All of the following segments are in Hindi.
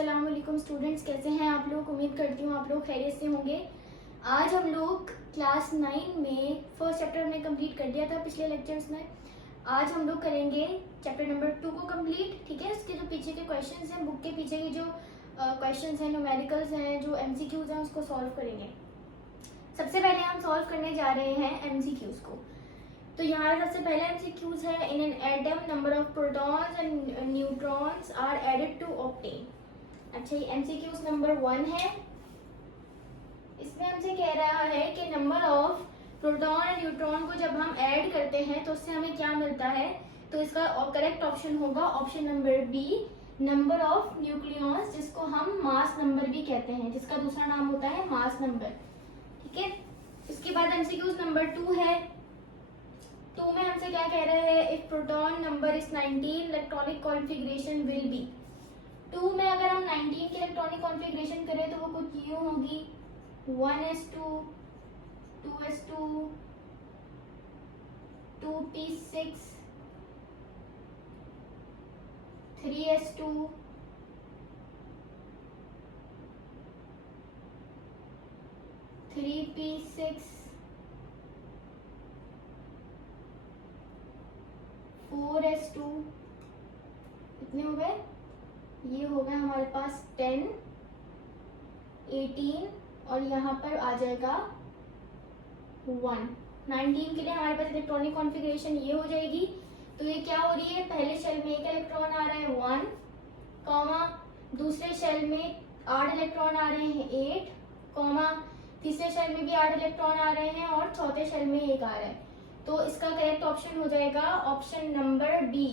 अस्सलाम वालेकुम स्टूडेंट्स, कैसे हैं आप लोग। उम्मीद करती हूँ आप लोग खैरियत से होंगे। आज हम लोग क्लास 9 में फर्स्ट चैप्टर हमने कंप्लीट कर दिया था पिछले लेक्चर्स में। आज हम लोग करेंगे चैप्टर नंबर 2 को कंप्लीट। ठीक है, उसके जो पीछे के क्वेश्चंस हैं, बुक के पीछे के जो क्वेश्चंस हैं, न्यूमेरिकल्स हैं, जो एमसीक्यूज हैं, उसको सॉल्व करेंगे। सबसे पहले हम सॉल्व करने जा रहे हैं एमसीक्यूज को। तो यहाँ सबसे पहले एमसीक्यूज है, in an atom number of protons and neutrons are added to obtain. अच्छा, ये एमसीक्यूज नंबर 1 है। इसमें हमसे कह रहा है कि number of proton and neutron को जब हम ऐड करते हैं तो उससे हमें क्या मिलता है। तो इसका करेक्ट ऑप्शन होगा option number B, number of nucleons, जिसको हम मास नंबर भी कहते हैं, जिसका दूसरा नाम होता है मास नंबर। ठीक है, इसके बाद एमसीक्यूज नंबर 2 है। 2 में हमसे क्या कह रहे हैं, if proton number is 19 electronic configuration will be. 2 में अगर हम 19 की इलेक्ट्रॉनिक कॉन्फ़िगरेशन करें तो वो कुछ यूं होगी, 1s2, 2s2, 2p6, 3s2, 3p6, 4s2। कितने हो गए? ये हो गया हमारे पास 10, 18 और यहाँ पर आ जाएगा 1। 19 के लिए हमारे पास इलेक्ट्रॉनिक कॉन्फ़िगरेशन ये हो जाएगी। तो ये क्या हो रही है, पहले शेल में एक इलेक्ट्रॉन आ रहा है 1, कॉमा दूसरे शेल में 8 इलेक्ट्रॉन आ रहे हैं 8, कॉमा तीसरे शेल में भी 8 इलेक्ट्रॉन आ रहे हैं और चौथे शेल में 1 आ रहा है। तो इसका करेक्ट ऑप्शन हो जाएगा ऑप्शन नंबर बी।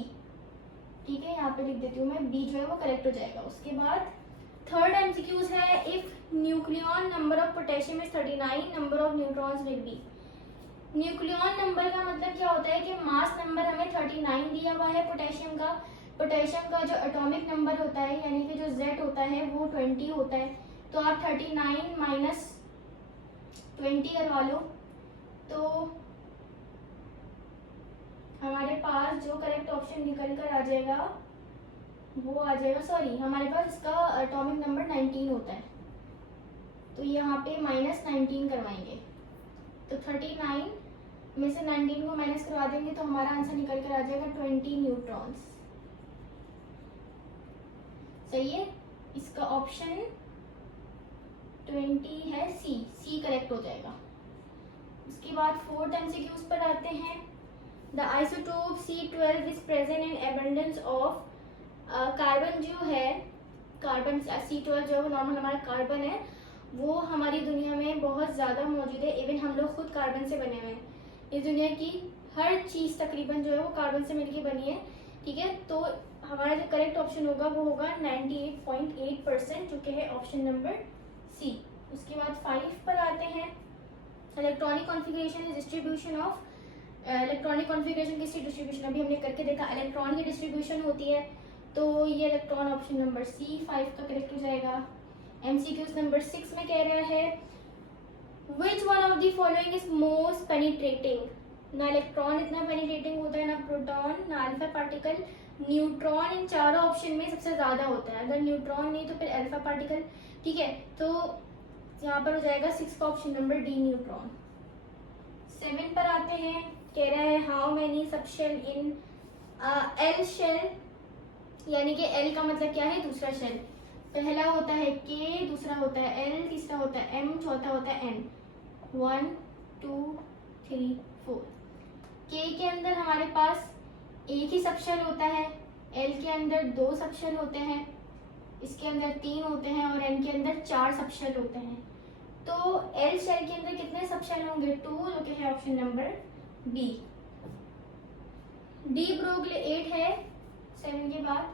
ठीक है, यहाँ पे लिख देती हूँ मैं, बी जो है वो करेक्ट हो जाएगा। उसके बाद थर्ड एमसीक्यूज है, if nucleon number of potassium is 39 number of neutrons will be. Nucleon number का मतलब क्या होता है कि मास नंबर हमें 39 दिया हुआ है पोटेशियम का। पोटेशियम का जो एटॉमिक नंबर होता है यानी कि जो Z होता है वो 20 होता है। तो आप 39 माइनस 20 करवा लो तो हमारे पास जो करेक्ट ऑप्शन निकल कर आ जाएगा वो आ जाएगा, सॉरी, हमारे पास इसका एटॉमिक नंबर 19 होता है। तो यहाँ पे माइनस 19 करवाएंगे तो 39 में से 19 को माइनस करवा देंगे तो हमारा आंसर निकल कर आ जाएगा 20 न्यूट्रॉन्स। सही है, इसका ऑप्शन 20 है, सी करेक्ट हो जाएगा। उसके बाद फोर्थ एमसीक्यूज पर आते हैं। The isotope C12 is present in abundance of. Carbon जो है, कार्बन C12 जो है वो नॉर्मल हमारा कार्बन है, वो हमारी दुनिया में बहुत ज़्यादा मौजूद है। इवन हम लोग खुद कार्बन से बने हुए हैं। इस दुनिया की हर चीज़ तकरीबन जो है वो कार्बन से मिलकर बनी है। ठीक है, तो हमारा जो करेक्ट ऑप्शन होगा वो होगा 98.8%, जो कि है ऑप्शन नंबर सी। उसके बाद 5 पर आते हैं, electronic configuration is distribution of. Electronic configuration किसकी डिस्ट्रीब्यूशन अभी हमने करके देखा, इलेक्ट्रॉन की डिस्ट्रीब्यूशन होती है। तो ये इलेक्ट्रॉन ऑप्शन नंबर सी 5 का करेक्ट हो जाएगा। एमसीक्यूज नंबर 6 में कह रहा है, which one of the following is most penetrating. ना इलेक्ट्रॉन इतना पेनिट्रेटिंग होता है, ना प्रोटॉन, ना अल्फा पार्टिकल। न्यूट्रॉन इन चारों ऑप्शन में सबसे ज्यादा होता है, अगर न्यूट्रॉन नहीं तो फिर अल्फा पार्टिकल। ठीक है, तो यहाँ पर हो जाएगा 6 का ऑप्शन नंबर डी, न्यूट्रॉन। 7 पर आते हैं, कह रहा है how many subshell in L shell, यानी कि एल का मतलब क्या है, दूसरा शेल। पहला होता है के, दूसरा होता है एल, तीसरा होता है एम, चौथा होता है एन। 1 2 3 4। के अंदर हमारे पास एक ही सबशेल होता है, एल के अंदर 2 सबशेल होते हैं, इसके अंदर 3 होते हैं और एन के अंदर 4 सबशेल होते हैं। तो एल शेल के अंदर कितने सबशेल होंगे, 2, जो कि है option number B. De Broglie 8 है 7 के बाद।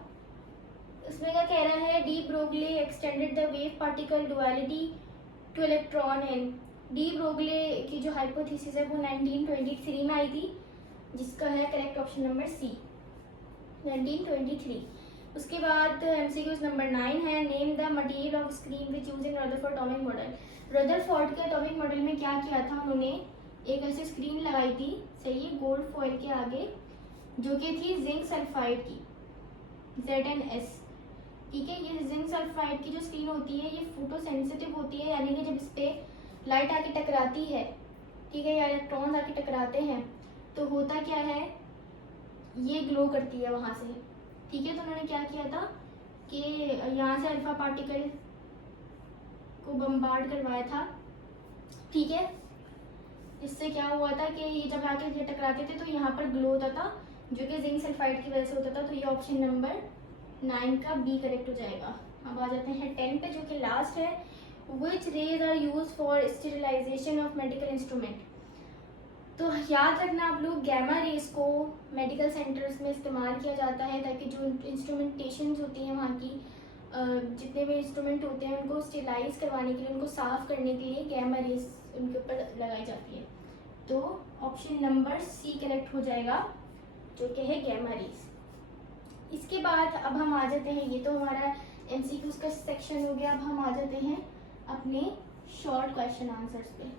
उसमें क्या कह रहा है, de Broglie extended the wave particle duality to electron an. De Broglie की जो हाइपोथेसिस है वो 1923 में आई थी, जिसका है करेक्ट ऑप्शन नंबर सी, 1923। उसके बाद एमसीक्यूज नंबर 9 है, name the material of screen which use in Rutherford atomic model. Rutherford के एटॉमिक मॉडल में क्या किया था, उन्होंने एक ऐसी स्क्रीन लगाई थी, सही है, गोल्ड फॉइल के आगे, जो कि थी जिंक सल्फाइड की, ZnS। ठीक है। ये जिंक सल्फाइड की जो स्क्रीन होती है ये फोटो सेंसिटिव होती है, यानी कि जब इस पे लाइट आके टकराती है, ठीक है, या इलेक्ट्रॉन्स आके टकराते हैं तो होता क्या है, ये ग्लो करती है वहाँ से। ठीक है, तो उन्होंने क्या किया था कि यहाँ से अल्फा पार्टिकल को बम्बार्ड करवाया था। ठीक है, इससे क्या हुआ था कि ये जब आके ये टकराते थे तो यहाँ पर ग्लो होता था, जो कि जिंक सल्फाइड की वजह से होता था। तो ये ऑप्शन नंबर 9 का बी करेक्ट हो जाएगा। अब आ जाते हैं 10 पे, जो कि लास्ट है। Which rays are use for sterilisation of medical instrument. तो याद रखना आप लोग, गैमा रेज को मेडिकल सेंटर्स में इस्तेमाल किया जाता है ताकि जो इंस्ट्रूमेंटेशंस होती हैं वहाँ की, जितने भी इंस्ट्रूमेंट होते हैं उनको स्टेलाइज करवाने के लिए, उनको साफ करने के लिए गैमा रेज उनके ऊपर लगाई जाती है। तो ऑप्शन नंबर सी करेक्ट हो जाएगा, जो कि है गैमा रेज। इसके बाद अब हम आ जाते हैं, ये तो हमारा एमसीक्यूज का सेक्शन हो गया। अब हम आ जाते हैं अपने शॉर्ट क्वेश्चन आंसर्स पे।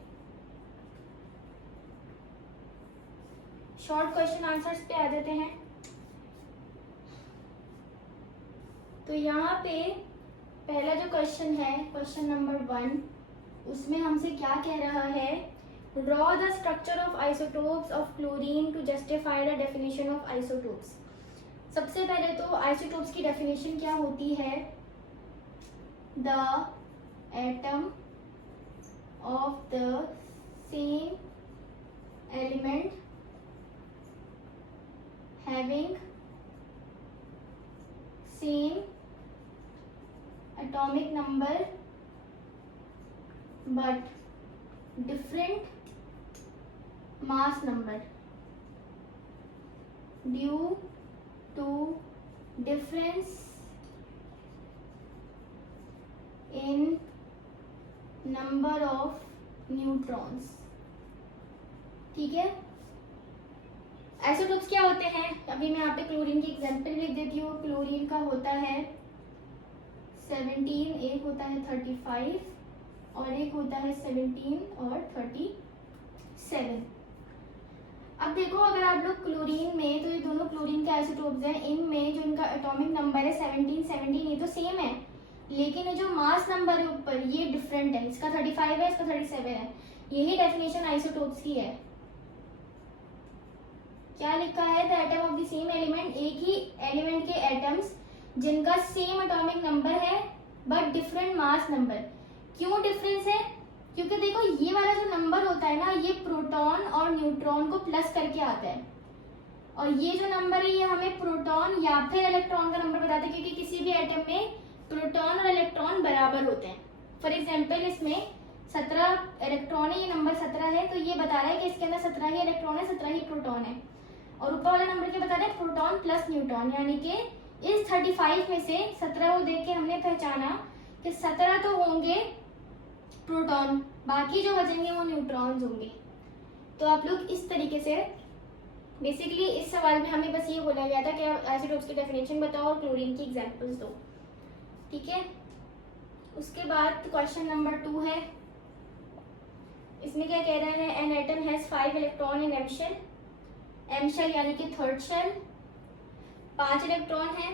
शॉर्ट क्वेश्चन आंसर्स पे आ जाते हैं। तो यहाँ पे पहला जो क्वेश्चन है, क्वेश्चन नंबर 1, उसमें हमसे क्या कह रहा है, draw the structure of isotopes of chlorine to justify the definition of isotopes. सबसे पहले तो आइसोटोप्स की डेफिनेशन क्या होती है, the atom of the same element having same atomic number but different mass number due to difference in number of neutrons। ठीक है, आइसोटोप्स क्या होते हैं, अभी मैं यहाँ पे क्लोरीन की एग्जांपल लिख देती हूँ। क्लोरीन का होता है 17, एक होता है 35 और एक होता है 17 और 37। अब देखो, अगर आप लोग क्लोरीन में, तो ये दोनों क्लोरीन के आइसोटोप्स हैं, इनमें जो इनका एटॉमिक नंबर है 17, ये तो सेम है, लेकिन ये जो मास नंबर है ऊपर ये डिफरेंट है, इसका 35 है, इसका 37 है। यही डेफिनेशन आइसोटोप्स की है। क्या लिखा है, the atom of the same element, एक ही एलिमेंट के एटम्स जिनका सेम एटॉमिक नंबर है बट डिफरेंट मास नंबर। क्यों डिफरेंस है, क्योंकि देखो ये वाला जो नंबर होता है ना, ये प्रोटॉन और न्यूट्रॉन को प्लस करके आता है, और ये जो नंबर है ये हमें प्रोटॉन या फिर इलेक्ट्रॉन का नंबर बताता है, क्योंकि किसी भी एटम में प्रोटॉन और इलेक्ट्रॉन बराबर होते हैं। फॉर एग्जाम्पल इसमें 17 इलेक्ट्रॉन है, ये नंबर 17 है, तो ये बता रहा है कि इसके अंदर 17 ही इलेक्ट्रॉन है, 17 ही प्रोटॉन है। और ऊपर वाला नंबर क्या बता रहा है, प्रोटॉन प्लस न्यूट्रॉन, यानी कि इस 35 में से 17 को देख के हमने पहचाना कि 17 तो होंगे प्रोटॉन, बाकी जो बचेंगे वो न्यूट्रॉन्स होंगे। तो आप लोग इस तरीके से, बेसिकली इस सवाल में हमें बस ये बोला गया था कि आइसोटोप्स की डेफिनेशन बताओ और क्लोरीन की एग्जांपल्स दो। ठीक है, उसके बाद क्वेश्चन नंबर 2 है। इसमें क्या कह रहा है, an atom has 5 electron in M shell, M shell यानी कि थर्ड शेल, 5 इलेक्ट्रॉन है।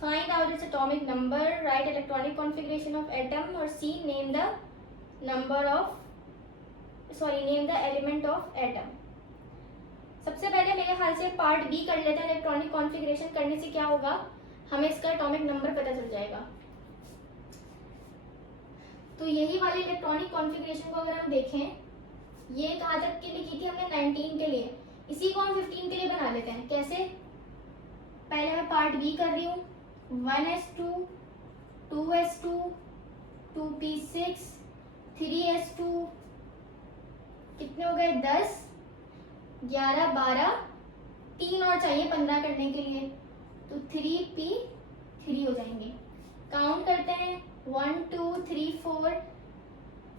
Find out its atomic number, write electronic configuration of atom, और see name the number of, name the element of atom. सबसे पहले मेरे ख्याल से पार्ट बी कर लेते हैं। इलेक्ट्रॉनिक कॉन्फ़िगरेशन करने से क्या होगा, हमें इसका एटॉमिक नंबर पता चल जाएगा। तो यही वाली इलेक्ट्रॉनिक कॉन्फ़िगरेशन को अगर हम देखें, ये कहाँ तक के लिए की थी हमने, 19 के लिए, इसी को हम 15 के लिए बना लेते हैं। कैसे, पहले मैं पार्ट बी कर रही हूँ, 1s2, 2s2, 2p6, 3s2, कितने हो गए, 10, 11, 12, 3 और चाहिए 15 करने के लिए, तो 3p3 हो जाएंगे। काउंट करते हैं, 1 2 3 4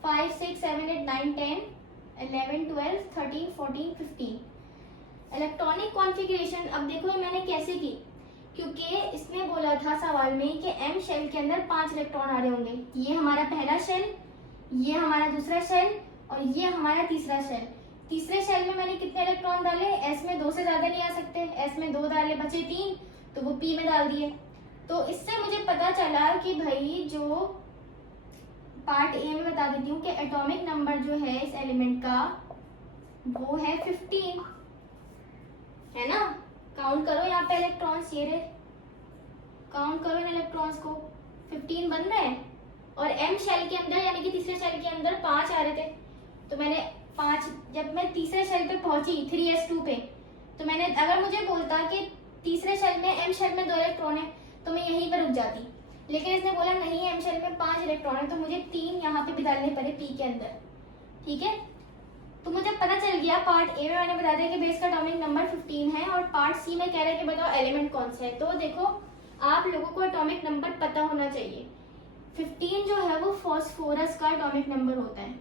5 6 7 8 9 10 11 12 13 14 15। इलेक्ट्रॉनिक कॉन्फ़िगरेशन अब देखो ये मैंने कैसे की, क्योंकि इसने बोला था सवाल में कि एम शेल के अंदर 5 इलेक्ट्रॉन आ रहे होंगे। ये हमारा पहला शेल, ये हमारा दूसरा शेल और ये हमारा तीसरा शेल। तीसरे शेल में मैंने कितने इलेक्ट्रॉन डाले, एस में 2 से ज्यादा नहीं आ सकते, एस में 2 डाले, बचे 3, तो वो पी में डाल दिए। तो इससे मुझे पता चला कि भाई जो पार्ट ए में बता देती हूँ कि एटॉमिक नंबर जो है इस एलिमेंट का वो है 15, है ना। काउंट करो यहाँ पे इलेक्ट्रॉन्स, ये रहे, काउंट करो इन इलेक्ट्रॉन्स को, 15 बन रहे हैं। और एम शेल के अंदर यानी कि तीसरे शेल के अंदर 5 आ रहे थे, तो मैंने 5, जब मैं तीसरे शेल पे पहुंची 3s2 पे, तो मैंने, अगर मुझे बोलता कि तीसरे शेल में, एम शेल में 2 इलेक्ट्रॉन है, तो मैं यहीं पर रुक जाती। लेकिन इसने बोला नहीं, एम शेल में 5 इलेक्ट्रॉन है, तो मुझे 3 यहाँ पे भी डालने पड़े पी के अंदर, ठीक है। तो मुझे पता चल गया, पार्ट ए में मैंने बता दिया कि बेस का एटॉमिक नंबर 15 है, और पार्ट सी में कह रहे हैं कि बताओ एलिमेंट कौन सा है। तो देखो, आप लोगों को एटॉमिक नंबर पता होना चाहिए। 15 जो है वो फास्फोरस का एटॉमिक नंबर होता है,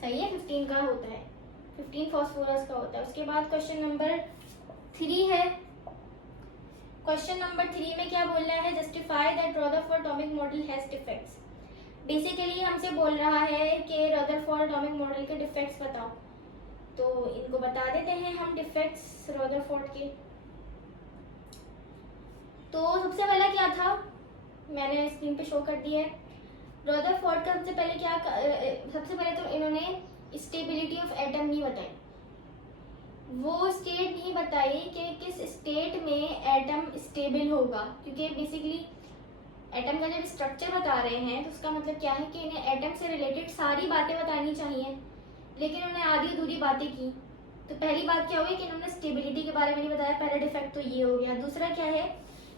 सही है, 15 का होता है, 15 फास्फोरस का होता है। उसके बाद क्वेश्चन नंबर 3 है। क्वेश्चन नंबर 3 में क्या बोल रहा है, justify that Rutherford atomic model has defects. Basically हमसे बोल रहा है कि रदरफोर्ड एटॉमिक मॉडल के डिफेक्ट्स बताओ, तो इनको बता देते हैं हम डिफेक्ट्स रदरफोर्ड के। तो सबसे पहला क्या था, मैंने स्क्रीन पे शो कर दिया है। रदरफोर्ड का सबसे पहले तो इन्होंने स्टेबिलिटी ऑफ एटम नहीं बताई, वो स्टेट नहीं बताई कि किस स्टेट में एटम स्टेबल होगा, क्योंकि बेसिकली एटम का जब स्ट्रक्चर बता रहे हैं तो उसका मतलब क्या है कि इन्हें एटम से रिलेटेड सारी बातें बतानी चाहिए, लेकिन उन्होंने आधी अधूरी बातें की। तो पहली बात क्या हुई कि इन्होंने स्टेबिलिटी के बारे में नहीं बताया, पहला डिफेक्ट तो ये हो गया। दूसरा क्या है,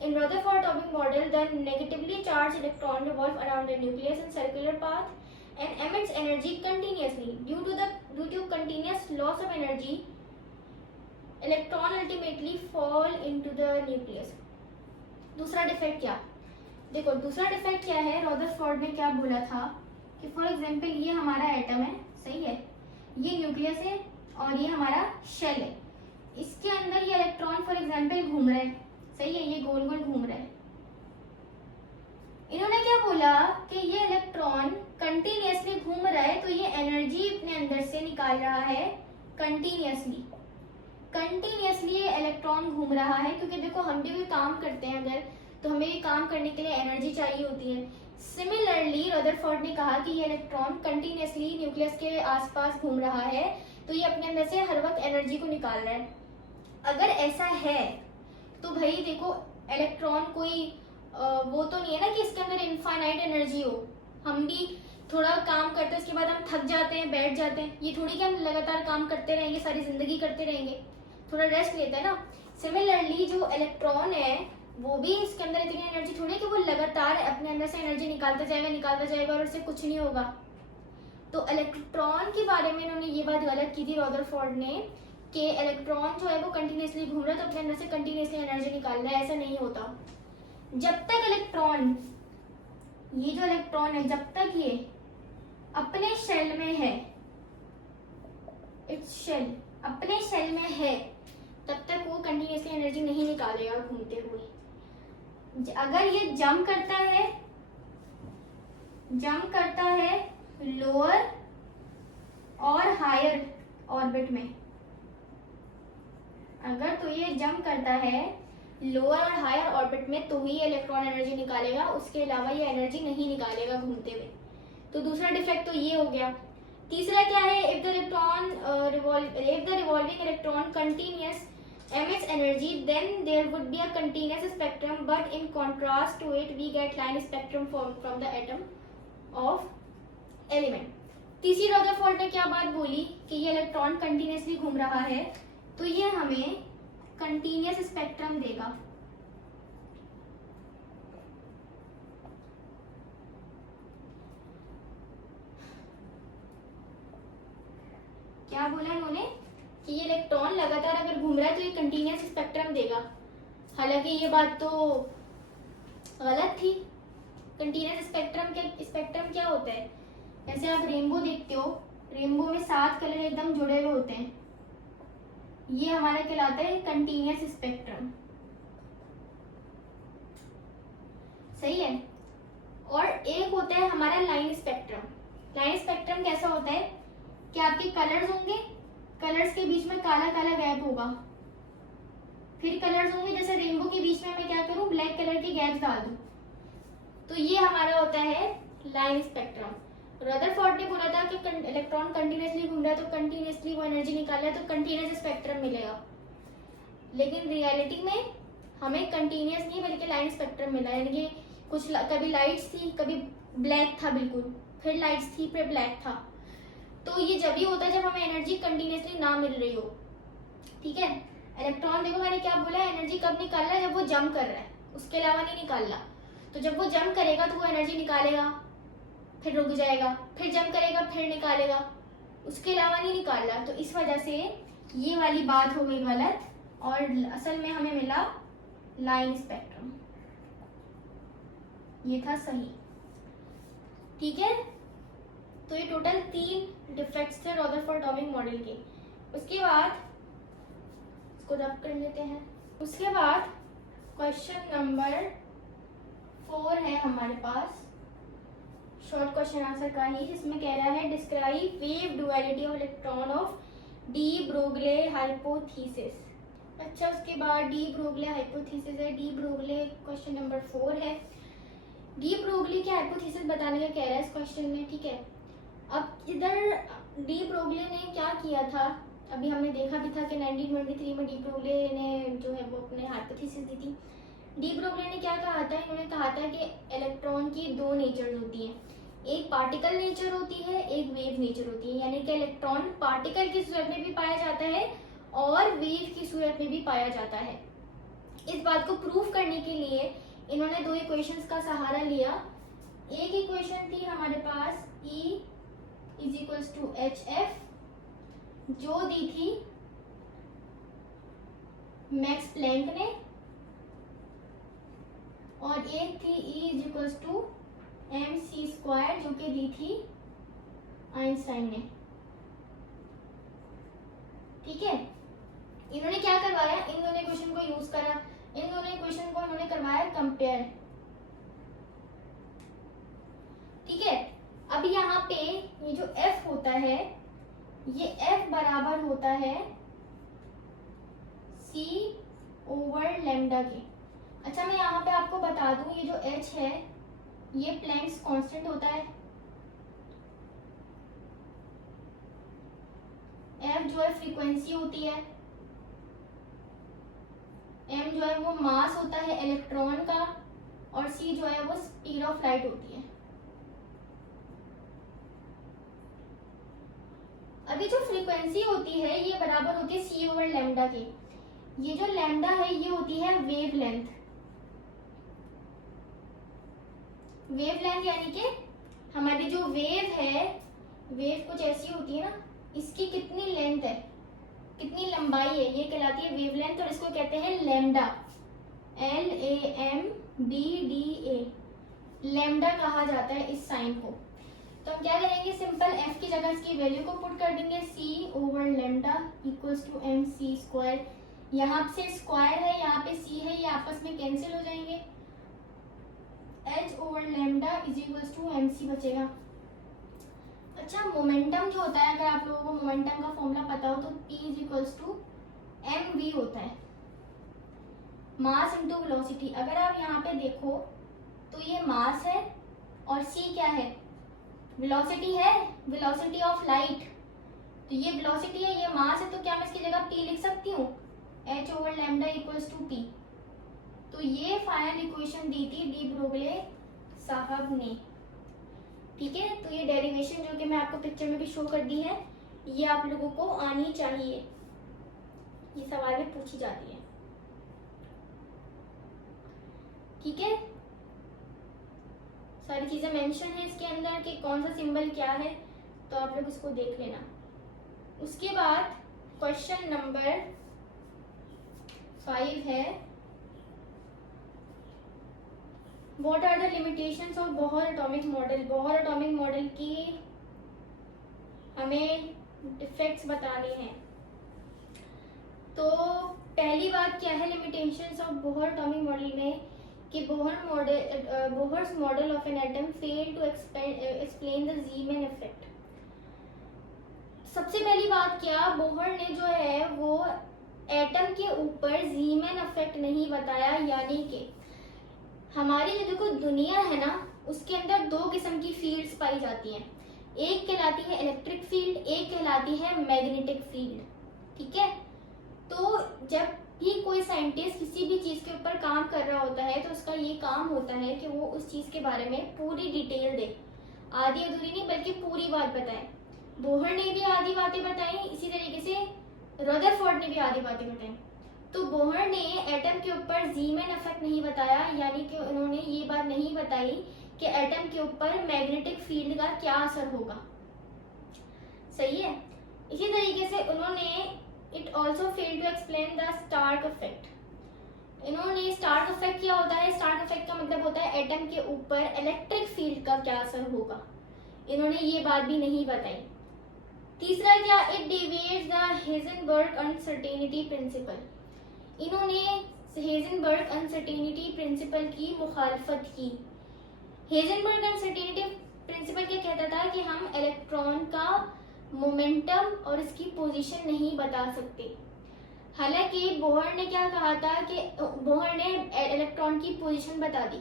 in Rutherford atomic model the negatively charge electron revolve around the nucleus in circular path and emits energy continuously due to continuous loss of energy electron ultimately fall into the nucleus। दूसरा डिफेक्ट क्या, देखो दूसरा डिफेक्ट क्या है, रदरफोर्ड ने क्या बोला था कि फॉर एग्जांपल ये हमारा एटम है, सही है, ये न्यूक्लियस है और ये हमारा शेल है, इसके अंदर ये इलेक्ट्रॉन फॉर एग्जांपल घूम रहा है, सही है, ये गोल गोल घूम रहा है। इन्होंने क्या बोला कि ये इलेक्ट्रॉन कंटिन्यूअसली घूम रहा है, तो ये एनर्जी अपने अंदर से निकाल रहा है कंटिन्यूअसली ये इलेक्ट्रॉन घूम रहा है, क्योंकि देखो हम भी कोई काम करते हैं अगर, तो हमें ये काम करने के लिए एनर्जी चाहिए होती है। सिमिलरली रदरफोर्ड ने कहा कि ये इलेक्ट्रॉन कंटिन्यूअसली न्यूक्लियस के आसपास घूम रहा है, तो ये अपने अंदर से हर वक्त एनर्जी को निकाल रहा है। अगर ऐसा है तो भाई देखो, इलेक्ट्रॉन कोई वो तो नहीं है ना कि इसके अंदर इनफाइनाइट एनर्जी हो। हम भी थोड़ा काम करते हैं, उसके बाद हम थक जाते हैं, बैठ जाते हैं, ये थोड़ी कि हम लगातार काम करते रहेंगे, सारी जिंदगी करते रहेंगे, थोड़ा रेस्ट लेते हैं ना। सिमिलरली जो इलेक्ट्रॉन है वो भी, इसके अंदर इतनी एनर्जी थोड़ी कि वो लगातार अपने अंदर से एनर्जी निकालता जाएगा और उससे कुछ नहीं होगा। तो इलेक्ट्रॉन के बारे में इन्होंने ये बात गलत की थी रदरफोर्ड ने कि इलेक्ट्रॉन जो है वो कंटिन्यूअसली घूम रहा है तो अपने अंदर से कंटिन्यूअसली एनर्जी निकाल रहा है, ऐसा नहीं होता। जब तक इलेक्ट्रॉन, ये जो इलेक्ट्रॉन है, जब तक ये अपने शेल में है, इट्स शेल, अपने शेल में है, तब तक वो कंटिन्यूअसली एनर्जी नहीं निकालेगा घूमते हुए। अगर ये जंप करता है लोअर और हायर ऑर्बिट में, अगर तो ये जंप करता है लोअर और हायर ऑर्बिट में तो ही इलेक्ट्रॉन एनर्जी निकालेगा, उसके अलावा ये एनर्जी नहीं निकालेगा घूमते हुए। तो दूसरा डिफेक्ट तो ये हो गया। तीसरा क्या है, if the revolving electron continuous emits energy, then there would be a continuous spectrum, but in contrast to it we get line spectrum from the atom of element। तीसरी रदरफोर्ड ने क्या बात बोली कि ये इलेक्ट्रॉन कंटिन्यूअसली घूम रहा है तो ये हमें कंटिन्यूअस स्पेक्ट्रम देगा। क्या बोला इन्होंने कि ये इलेक्ट्रॉन लगातार अगर घूम रहा है तो ये कंटिन्यूअस स्पेक्ट्रम देगा। हालांकि ये बात तो गलत थी। कंटिन्यूअस स्पेक्ट्रम क्या होता है, जैसे आप रेनबो देखते हो, रेनबो में 7 कलर एकदम जुड़े हुए होते हैं, ये हमारा कहलाता है कंटिन्यूअस स्पेक्ट्रम, सही है। और एक होता है हमारा लाइन स्पेक्ट्रम। लाइन स्पेक्ट्रम कैसा होता है कि आपके कलर्स होंगे, कलर्स के बीच में काला काला गैप होगा, फिर कलर्स होंगे, जैसे रेनबो के बीच में मैं क्या करूँ, ब्लैक कलर के गैप्स डाल दूँ, तो ये हमारा होता है लाइन स्पेक्ट्रम। रदरफोर्ड ने बोला था कि इलेक्ट्रॉन कंटिन्यूसली घूम रहा है तो कंटिन्यूसली वो एनर्जी निकाल रहा है तो कंटिन्यूस स्पेक्ट्रम मिलेगा, लेकिन रियलिटी में हमें कंटिन्यूस नहीं बल्कि लाइन स्पेक्ट्रम मिला, यानी कि कुछ कभी लाइट्स थी, कभी ब्लैक था बिल्कुल, फिर लाइट्स थी, फिर ब्लैक था। तो ये जब ही होता है जब हमें एनर्जी कंटिन्यूसली ना मिल रही हो, ठीक है। इलेक्ट्रॉन देखो मैंने क्या बोला, एनर्जी कब निकाल रहा है, जब वो जंप कर रहा है, उसके अलावा नहीं निकाल रहा। तो जब वो जंप करेगा तो वो एनर्जी निकालेगा, फिर रुक जाएगा, फिर जंप करेगा, फिर निकालेगा, उसके अलावा नहीं निकाल रहा। तो इस वजह से ये वाली बात हो गई गलत, और असल में हमें मिला लाइन स्पेक्ट्रम, ये था सही, ठीक है। तो ये टोटल 3 डिफेक्ट्स थे रदरफोर्ड एटॉमिक मॉडल के। उसके बाद इसको रब कर लेते हैं। उसके बाद क्वेश्चन नंबर 4 है हमारे पास, शॉर्ट क्वेश्चन आंसर का ही, जिसमें कह रहा है describe wave duality of electron of de Broglie hypothesis. अच्छा, उसके बाद डी ब्रोगले हाइपोथेसिस है, डी ब्रोगले क्वेश्चन नंबर 4 है। डी ब्रोगली की हाइपोथेसिस बताने का कह रहा है इस क्वेश्चन में, ठीक है। अब इधर डी ब्रोगले ने क्या किया था, अभी हमने देखा भी था कि 1923 में डी ब्रोगले ने जो है वो अपने हाइपोथेसिस दी थी। डी ब्रोगले ने क्या कहा था, इन्होंने कहा था कि इलेक्ट्रॉन की 2 नेचर्स होती हैं, एक पार्टिकल नेचर होती है, एक वेव नेचर होती है, यानी कि इलेक्ट्रॉन पार्टिकल की सूरत में भी पाया जाता है और वेव की सूरत में भी पाया जाता है। इस बात को प्रूव करने के लिए इन्होंने 2 इक्वेशंस का सहारा लिया। एक इक्वेशन थी हमारे पास E = hf, जो दी थी मैक्स प्लैंक ने, और एक थी E = mc², जो कि दी थी आइंस्टाइन ने, ठीक है। इन्होंने क्या करवाया, इन दोनों इक्वेशन को यूज करा, इन दोनों इक्वेशन को इन्होंने करवाया कंपेयर, ठीक है। अब यहाँ पे ये जो F होता है, ये F बराबर होता है C/λ के। अच्छा, मैं यहाँ पे आपको बता दूं, ये जो H है ये प्लैंक्स कांस्टेंट होता है, F जो है फ्रीक्वेंसी होती है, M जो है वो मास होता है इलेक्ट्रॉन का, और C जो है वो स्पीड ऑफ लाइट होती है। अभी जो फ्रीक्वेंसी होती है ये बराबर होती है C/λ के। ये जो लैम्डा है ये होती है वेवलेंथ, वेवलेंथ यानी कि हमारी जो वेव है, वेव कुछ ऐसी होती है ना, इसकी कितनी लेंथ है, कितनी लंबाई है, ये कहलाती है वेवलेंथ, और इसको कहते हैं लैम्डा, LAMBDA, लैम्डा कहा जाता है इस साइन को। तो हम क्या करेंगे, सिंपल f की जगह इसकी वैल्यू को पुट कर देंगे, C/λ = mc²। यहाँ से स्क्वायर है, यहाँ पे c है, ये आपस में कैंसिल हो जाएंगे, h/λ = mc बचेगा। अच्छा, मोमेंटम जो होता है, अगर आप लोगों को मोमेंटम का फॉर्मूला पता हो तो P = mv होता है, मास इनटू वेलोसिटी। अगर आप यहाँ पे देखो तो ये मास है और c क्या है, वेलोसिटी है, वेलोसिटी ऑफ लाइट। तो ये वेलोसिटी है, ये मास है, तो क्या मैं इसकी जगह p लिख सकती हूँ, h/λ = p। तो ये फाइनल इक्वेशन दी थी डी ब्रोगले साहब ने, ठीक है। तो ये डेरिवेशन जो कि मैं आपको पिक्चर में भी शो कर दी है, ये आप लोगों को आनी चाहिए, ये सवाल में पूछी जाती है, ठीक है। सारी चीजें मेंशन है इसके अंदर कि कौन सा सिंबल क्या है, तो आप लोग इसको देख लेना। उसके बाद क्वेश्चन नंबर 5 है, what are the limitations of Bohr atomic model. Bohr atomic model की हमें डिफेक्ट्स बताने हैं। तो पहली बात क्या है limitations of Bohr atomic model में, कि Bohr's model of an atom fail to explain the Zeeman effect. सबसे पहली बात क्या, बोहर ने जो है वो एटम के ऊपर जीमैन इफेक्ट नहीं बताया, यानी कि हमारी जो देखो दुनिया है ना, उसके अंदर दो किस्म की फील्ड्स पाई जाती हैं। एक कहलाती है इलेक्ट्रिक फील्ड, एक कहलाती है मैग्नेटिक फील्ड। ठीक है, तो जब भी कोई साइंटिस्ट किसी भी चीज के ऊपर काम कर रहा होता है तो उसका ये काम होता है कि वो उस चीज के बारे में पूरी डिटेल दे, आधी अधूरी नहीं बल्कि पूरी बात बताए। बोहर ने भी आधी बातें बताई, इसी तरीके से रदरफोर्ड ने भी आधी बातें बताई। तो बोहर ने एटम के ऊपर जीमैन इफेक्ट नहीं बताया, यानी कि उन्होंने ये बात नहीं बताई कि एटम के ऊपर मैग्नेटिक फील्ड का क्या असर होगा। सही है। इसी तरीके से उन्होंने it also fail to explain the Stark effect. इन्होंने स्टार्क इफेक्ट क्या होता है, स्टार्क इफेक्ट का मतलब होता है एटम के ऊपर इलेक्ट्रिक फील्ड का क्या असर होगा, इन्होंने ये बात भी नहीं बताई। तीसरा क्या, it deviates the Heisenberg uncertainty principle. इन्होंने हेजनबर्ग अनसर्टेनिटी प्रिंसिपल की मुखालफत की। हेजनबर्ग अनसर्टेनिटी प्रिंसिपल क्या कहता था कि हम इलेक्ट्रॉन का मोमेंटम और इसकी पोजीशन नहीं बता सकते। हालांकि बोहर ने क्या कहा था कि बोहर ने इलेक्ट्रॉन की पोजीशन बता दी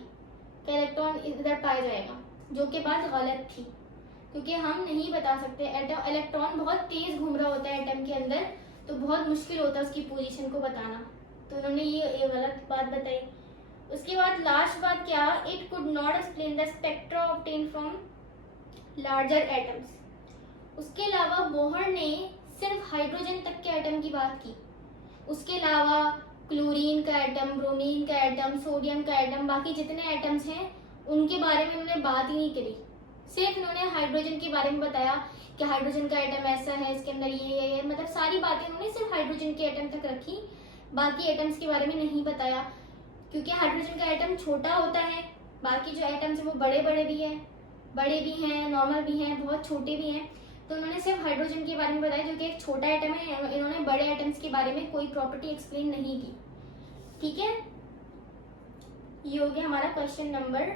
कि इलेक्ट्रॉन इधर पाया जाएगा, जो कि बात गलत थी, क्योंकि हम नहीं बता सकते। इलेक्ट्रॉन बहुत तेज घूम रहा होता है एटम के अंदर, तो बहुत मुश्किल होता है उसकी पोजीशन को बताना, तो उन्होंने ये गलत बात बताई। उसके बाद लास्ट बात क्या, it could not explain the spectra obtain from larger atoms. उसके अलावा बोहर ने सिर्फ हाइड्रोजन तक के एटम की बात की, उसके अलावा क्लोरीन का एटम, ब्रोमीन का एटम, सोडियम का एटम, बाकी जितने एटम्स हैं उनके बारे में उन्होंने बात ही नहीं करी। सिर्फ उन्होंने हाइड्रोजन के बारे में बताया कि हाइड्रोजन का एटम ऐसा है, इसके अंदर ये मतलब सारी बातें उन्होंने सिर्फ हाइड्रोजन के एटम तक रखी, बाकी एटम्स के बारे में नहीं बताया, क्योंकि हाइड्रोजन का एटम छोटा होता है, बाकी जो एटम्स है वो बड़े बड़े भी हैं, नॉर्मल भी हैं, बहुत छोटे भी हैं। तो उन्होंने सिर्फ हाइड्रोजन के बारे में बताया जो कि एक छोटा एटम है। इन्होंने बड़े एटम्स के बारे में कोई प्रॉपर्टी एक्सप्लेन नहीं की। ठीक है, ये हो गया हमारा क्वेश्चन नंबर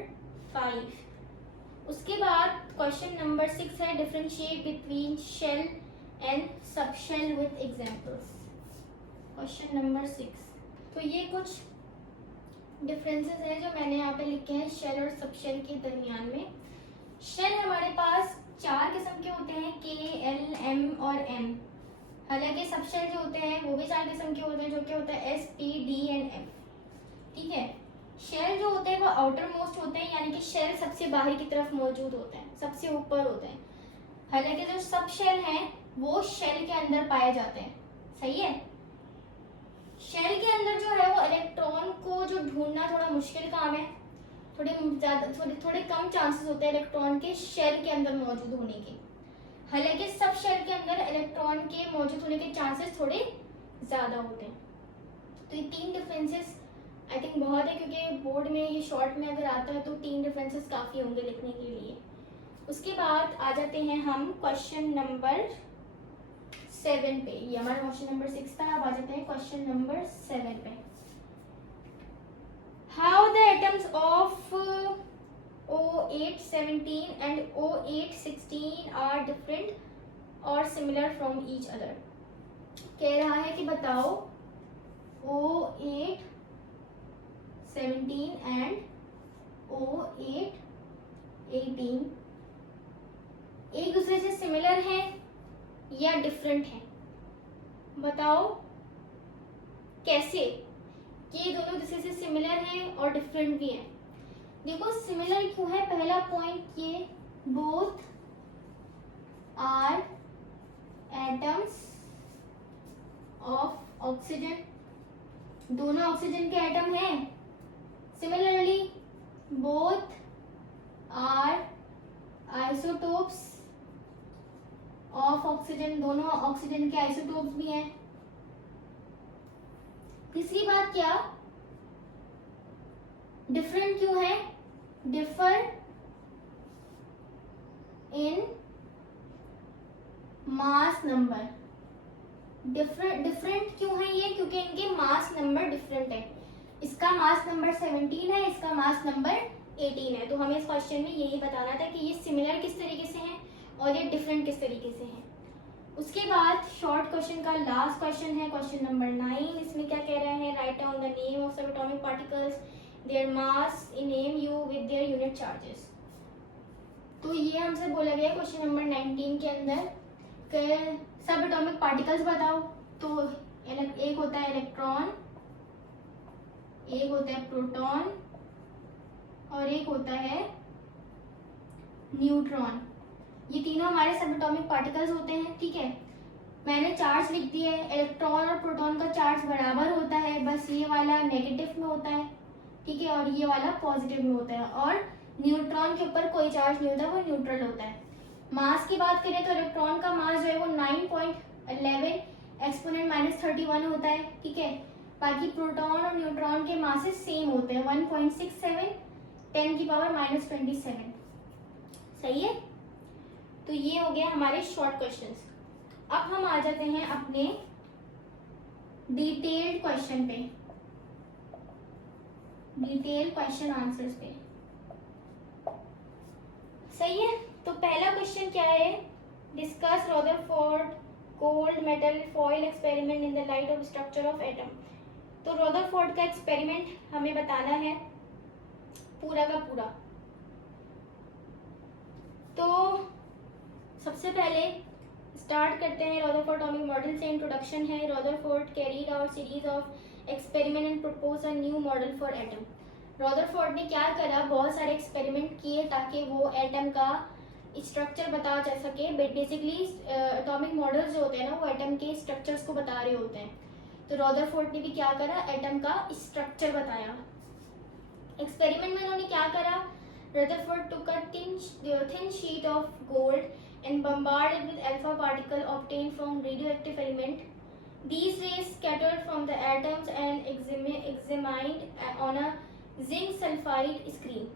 5। उसके बाद क्वेश्चन नंबर 6 है differentiate between shell and subshell with examples. Question number 6, तो ये कुछ डिफरेंसेस हैं जो मैंने यहाँ पे लिखे हैं शेल और सबशेल के दरमियान में। शेल हमारे पास 4 किस्म के होते हैं, के, एल, एम और एम। हालांकि सबशेल जो होते हैं वो भी 4 किस्म के होते हैं, जो कि होता है S, P, D and F. ठीक है, शेल जो होते हैं वो आउटर मोस्ट होते हैं, यानी कि शेल सबसे बाहर की तरफ मौजूद होते हैं, सबसे ऊपर होते हैं। हालांकि जो सब शेल हैं वो शेल के अंदर पाए जाते हैं। सही है, शेल के अंदर जो है वो इलेक्ट्रॉन को जो ढूंढना थोड़ा मुश्किल काम है, थोड़े कम चांसेस होते हैं इलेक्ट्रॉन के शेल के अंदर मौजूद होने के। हालांकि सब शेल के अंदर इलेक्ट्रॉन के मौजूद होने के चांसेस थोड़े ज्यादा होते हैं। तो ये 3 डिफरेंसेस आई थिंक बहुत है, क्योंकि बोर्ड में ये शॉर्ट में अगर आता है तो 3 डिफरेंसेस काफी होंगे लिखने के लिए। उसके बाद आ जाते हैं हम क्वेश्चन नंबर 7 पे। ये हमारा क्वेश्चन नंबर 6 था, अब आ जाते हैं क्वेश्चन नंबर 7 पे। How the atoms of O817 and O816 are different or similar from each other? कह रहा है कि बताओ O817 and O818 एक दूसरे से सिमिलर है या डिफरेंट है। बताओ कैसे ये दोनों दूसरे से सिमिलर हैं और डिफरेंट भी हैं। देखो सिमिलर क्यों है, पहला पॉइंट ये, both are atoms of oxygen, दोनों ऑक्सीजन के एटम हैं। Similarly both are isotopes of oxygen, दोनों ऑक्सीजन के आइसोटोप्स भी हैं। तीसरी बात क्या, डिफरेंट क्यों है, differ in mass number. Different क्यों है ये, क्योंकि इनके मास नंबर डिफरेंट है। इसका मास नंबर 17 है, इसका मास नंबर 18 है। तो हमें इस क्वेश्चन में यही बताना था कि ये सिमिलर किस तरीके से हैं और ये डिफरेंट किस तरीके से हैं। उसके बाद शॉर्ट क्वेश्चन का लास्ट क्वेश्चन है क्वेश्चन नंबर 9। इसमें क्या कह रहे हैं, write down the name of subatomic particles, their mass, name you with their unit charges. तो ये हमसे बोला गया क्वेश्चन नंबर 19 के अंदर कि सब एटॉमिक पार्टिकल्स बताओ। तो एक होता है इलेक्ट्रॉन, एक होता है प्रोटॉन और एक होता है न्यूट्रॉन। ये तीनों हमारे सब एटॉमिक पार्टिकल्स होते हैं। ठीक है, मैंने चार्ज लिख दिया है। इलेक्ट्रॉन और प्रोटॉन का चार्ज बराबर होता है, बस ये वाला नेगेटिव में होता है, ठीक है, और ये वाला पॉजिटिव में होता है। और न्यूट्रॉन के ऊपर कोई चार्ज नहीं होता, वो न्यूट्रल होता है। मास की बात करें तो इलेक्ट्रॉन का मास जो है वो 9.11 एक्सपोनेंट -31 होता है। ठीक है, बाकी प्रोटॉन और न्यूट्रॉन के मासेस सेम होते हैं, 1.67 10⁻⁻27। सही है। तो ये हो गया हमारे शॉर्ट क्वेश्चंस। अब हम आ जाते हैं अपने डिटेल्ड क्वेश्चन पे, डिटेल्ड क्वेश्चन आंसर्स पे। सही है। तो पहला क्वेश्चन क्या है, discuss Rutherford gold metal foil experiment in the light of structure of atom. तो रदरफोर्ड का एक्सपेरिमेंट हमें बताना है पूरा का पूरा। तो सबसे पहले स्टार्ट करते हैं रदरफोर्ड एटॉमिक मॉडल से। इंट्रोडक्शन है, Rutherford carried out series of experiment and propose a new model for atom. Rutherford ने क्या करा, बहुत सारे एक्सपेरिमेंट किए ताकि वो एटम का स्ट्रक्चर बता जा सके। बेसिकली एटॉमिक मॉडल्स जो होते हैं ना, वो एटम के स्ट्रक्चर्स को बता रहे होते हैं। तो रदरफोर्ड ने भी क्या करा, एटम का स्ट्रक्चर बताया। एक्सपेरिमेंट में उन्होंने क्या करा, Rutherford took a thin sheet of gold and bombarded it with alpha particle obtained from radioactive element. These rays scattered from the atoms and examined on a zinc sulfide screen.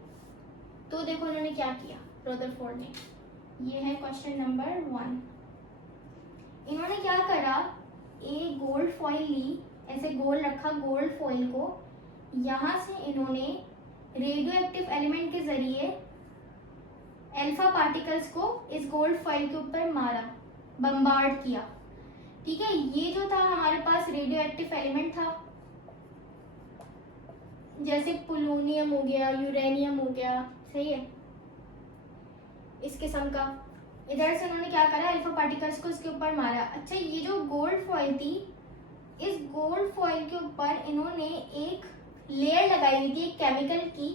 तो देखो उन्होंने क्या किया रदरफोर्ड ने, ये है क्वेश्चन नंबर 1। इन्होंने क्या करा, एक गोल्ड फॉइल ली, ऐसे गोल रखा गोल्ड फॉइल को, यहाँ से इन्होंने रेडियो एक्टिव एलिमेंट के जरिए अल्फा पार्टिकल्स को इस गोल्ड फॉइल के ऊपर मारा, बम्बार्ड किया। ठीक है, ये जो था हमारे पास रेडियो एक्टिव एलिमेंट था, जैसे पोलोनियम हो गया, यूरेनियम हो गया। सही है, इस किस्म का। इधर से उन्होंने क्या करा, अल्फा पार्टिकल्स को इसके ऊपर मारा। अच्छा, ये जो गोल्ड फॉइल थी, इस गोल्ड फॉइल के ऊपर इन्होंने एक लेयर लगाई हुई थी एक केमिकल की,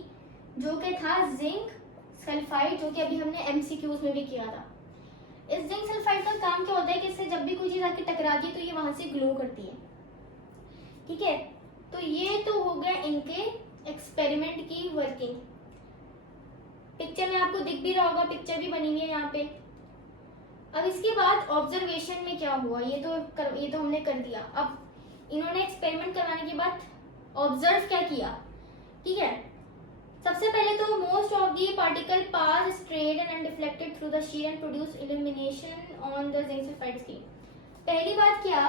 जो कि था जिंक सल्फाइड, जो कि अभी हमने एमसीक्यूज में भी किया था। इस जिंक सल्फाइड का काम क्या होता है कि इससे जब भी कोई चीज आके टकराती है तो ये वहां से ग्लो करती है। ठीक है, तो ये तो हो गया इनके एक्सपेरिमेंट की वर्किंग। पिक्चर में आपको दिख भी रहा होगा, पिक्चर भी बनी हुई है यहाँ पे। अब इसके बाद ऑब्जर्वेशन में क्या हुआ, ये तो हमने कर दिया। अब इन्होंने एक्सपेरिमेंट करवाने के बाद ऑब्जर्व क्या किया। ठीक है, सबसे पहले तो most of the particle pass straight and undeflected through the sheet and produce illumination on the zinc sulphide screen. पहली बात क्या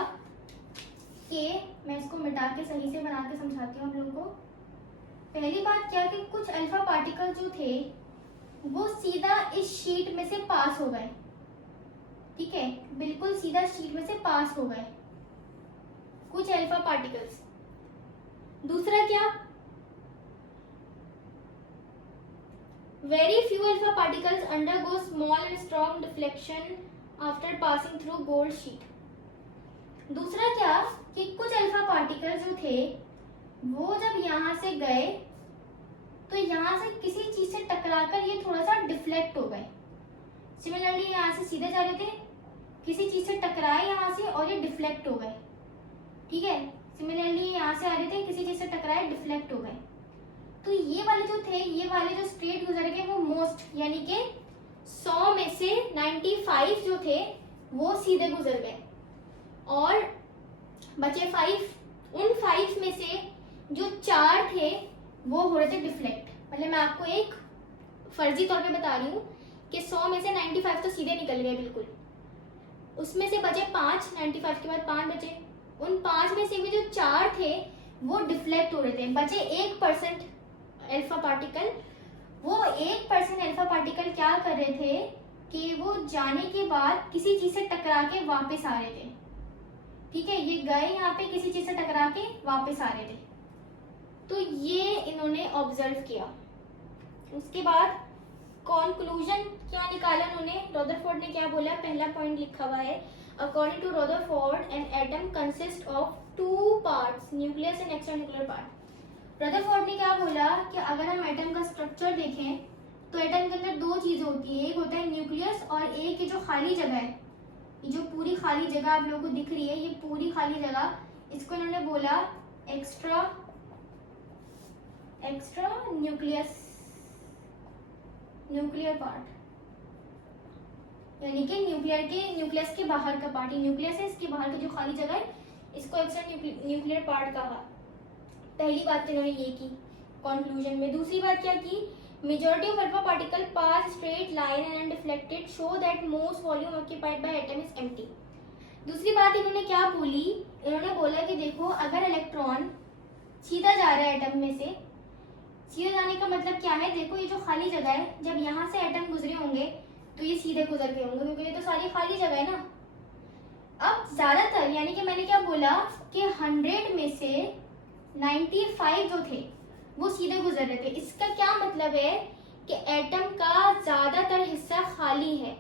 कि मैं इसको मिटा के सही से बना के समझाती हूँ हम लोग को। पहली बात क्या कि कुछ अल्फा पार्टिकल जो थे वो सीधा इस शीट में से पास हो गए। ठीक है, बिल्कुल सीधा शीट में से पास हो गए कुछ अल्फा पार्टिकल्स। दूसरा क्या, very few alpha particles undergo small and strong deflection after passing through gold sheet. दूसरा क्या कि कुछ अल्फा पार्टिकल जो थे वो जब यहाँ से गए तो यहाँ से किसी चीज से टकराकर ये थोड़ा सा डिफ्लेक्ट हो गए। सिमिलरली यहाँ से सीधे जा रहे थे, किसी चीज से टकराए यहाँ से और ये डिफ्लेक्ट हो गए। ठीक है, सिमिलरली यहाँ से आ रहे थे, किसी चीज से टकराए, डिफ्लेक्ट हो गए। तो ये वाले जो थे, ये वाले जो स्ट्रेट गुजर गए वो मोस्ट, यानी कि 100 में से 95 जो थे वो सीधे गुजर गए और बचे 5। उन 5 में से जो 4 थे वो हो रहे थे डिफ्लेक्ट। मतलब मैं आपको एक फर्जी तौर पे बता रही हूँ कि 100 में से 95 तो सीधे निकल गए बिल्कुल, उसमें से बचे 5, 95 के बाद 5 बचे। उन 5 में से भी जो 4 थे वो डिफ्लेक्ट हो रहे थे। बचे 1% अल्फा पार्टिकल। वो 1% अल्फा पार्टिकल क्या कर रहे थे कि वो जाने के बाद किसी चीज से टकरा के वापस आ रहे थे। ठीक है, ये गए यहाँ पे किसी चीज से टकरा के वापस आ रहे थे, तो ये इन्होंने ऑब्जर्व किया। उसके बाद कॉन्क्लूजन क्या निकाला उन्होंने, रदरफोर्ड ने क्या बोला, पहला पॉइंट लिखा हुआ है, according to Rutherford an atom consist of 2 parts, nucleus and extra nuclear part. Rutherford ने क्या बोला कि अगर हम एटम का स्ट्रक्चर देखें तो एटम के अंदर 2 चीजें होती है, एक होता है न्यूक्लियस और एक ये जो खाली जगह है, ये जो पूरी खाली जगह आप लोगों को दिख रही है, ये पूरी खाली जगह, इसको इन्होंने बोला एक्स्ट्रा न्यूक्लियर पार्ट, यानी कि न्यूक्लियस के बाहर का पार्ट, न्यूक्लियस है, इसके बाहर की जो खाली जगह है इसको एक्स्ट्रा न्यूक्लियर पार्ट कहा। पहली बात तो इन्होंने ये की कंक्लूजन में। दूसरी बात क्या की, majority of alpha particle pass straight line and undeflected show that most volume occupied by atom is empty. दूसरी बात इन्होंने क्या बोली, इन्होंने बोला कि देखो अगर इलेक्ट्रॉन सीधा जा रहा है एटम में से, सीधे जाने का मतलब क्या है, देखो ये जो खाली जगह है, जब यहाँ से एटम गुजरे होंगे तो ये सीधे गुजर गए होंगे, क्योंकि ये तो सारी खाली जगह है ना। अब ज्यादातर, यानी कि मैंने क्या बोला कि 100 में से 95 जो थे वो सीधे गुजर रहे थे। इसका क्या मतलब है कि एटम का ज्यादातर हिस्सा खाली है,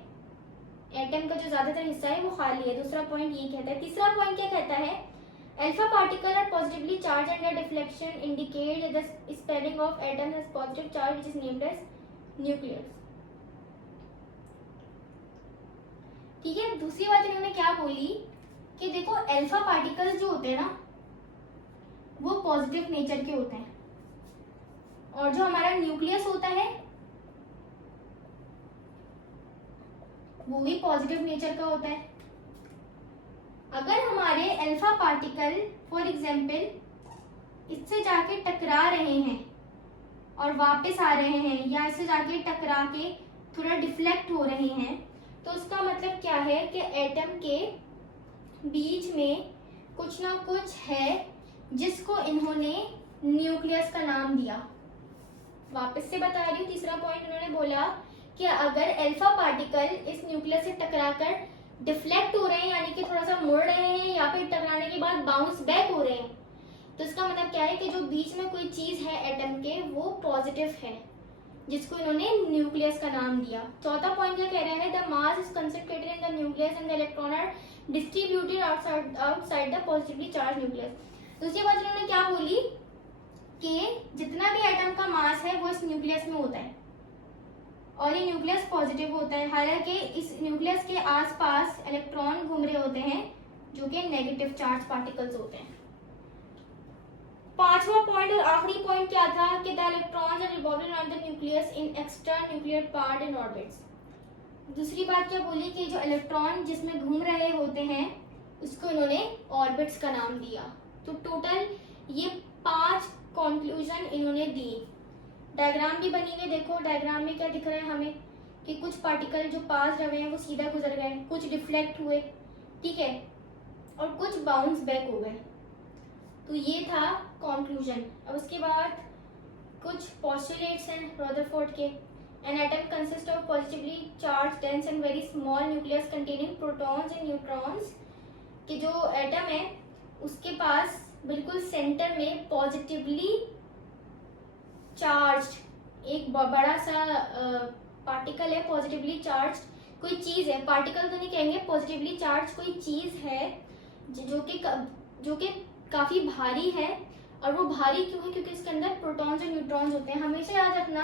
एटम का जो ज्यादातर हिस्सा है वो खाली है। दूसरा पॉइंट ये कहता है। तीसरा पॉइंट क्या कहता है, alpha particle are positively charged and their deflection indicates the spelling of atom as positive charge which is named as nucleus। ठीक है, दूसरी बात इन्होंने क्या बोली कि देखो अल्फा पार्टिकल्स जो होते हैं ना वो पॉजिटिव नेचर के होते हैं, और जो हमारा न्यूक्लियस होता है वो भी पॉजिटिव नेचर का होता है। अगर हमारे अल्फा पार्टिकल फॉर एग्जाम्पल इससे जाके टकरा रहे हैं और वापस आ रहे हैं, या इससे जाके टकरा के थोड़ा डिफ्लेक्ट हो रहे हैं, तो उसका मतलब क्या है कि एटम के बीच में कुछ ना कुछ है जिसको इन्होंने न्यूक्लियस का नाम दिया। वापस से बता रही हूँ, तीसरा पॉइंट इन्होंने बोला कि अगर अल्फा पार्टिकल इस न्यूक्लियस से टकराकर डिफ्लेक्ट हो रहे हैं, यानी कि थोड़ा सा मुड़ रहे हैं या फिर टकराने के बाद बाउंस बैक हो रहे हैं, तो इसका मतलब क्या है कि जो बीच में कोई चीज है एटम के वो पॉजिटिव है, जिसको इन्होंने न्यूक्लियस का नाम दिया। चौथा पॉइंट क्या कह रहा है, the mass is concentrated in the nucleus and the electron are distributed outside the positively charge nucleus. दूसरी बात इन्होंने क्या बोली कि जितना भी एटम का मास है वो इस न्यूक्लियस में होता है और ये न्यूक्लियस पॉजिटिव होता है, हालांकि इस न्यूक्लियस के आसपास इलेक्ट्रॉन घूम रहे होते हैं जो कि नेगेटिव चार्ज पार्टिकल्स होते हैं। पांचवा पॉइंट और आखिरी पॉइंट क्या था कि the electrons are revolving around the nucleus in extra nuclear part in orbits. दूसरी बात क्या बोली कि जो इलेक्ट्रॉन जिसमें घूम रहे होते हैं उसको इन्होंने ऑर्बिट्स का नाम दिया। तो टोटल ये 5 कंक्लूजन इन्होंने दिए। डायग्राम भी बनी हुई, देखो डायग्राम में क्या दिख रहा है हमें कि कुछ पार्टिकल जो पास रहे हैं वो सीधा गुजर गए, कुछ डिफ्लेक्ट हुए, ठीक है, और कुछ बाउंस बैक हो गए। तो ये था कंक्लूजन। अब उसके बाद कुछ पोस्टुलेट्स हैं रदरफोर्ड के। N atom consist of positively charge dense and very small nucleus containing protons and neutrons. कि जो एटम है उसके पास बिल्कुल सेंटर में पॉजिटिवली चार्ज एक बड़ा सा पार्टिकल है, पॉजिटिवली चार्ज कोई चीज है, पार्टिकल तो नहीं कहेंगे, पॉजिटिवली चार्ज कोई चीज है जो कि काफी भारी है। और वो भारी क्यों है, क्योंकि इसके अंदर प्रोटॉन्स और न्यूट्रॉन्स होते हैं। हमेशा याद रखना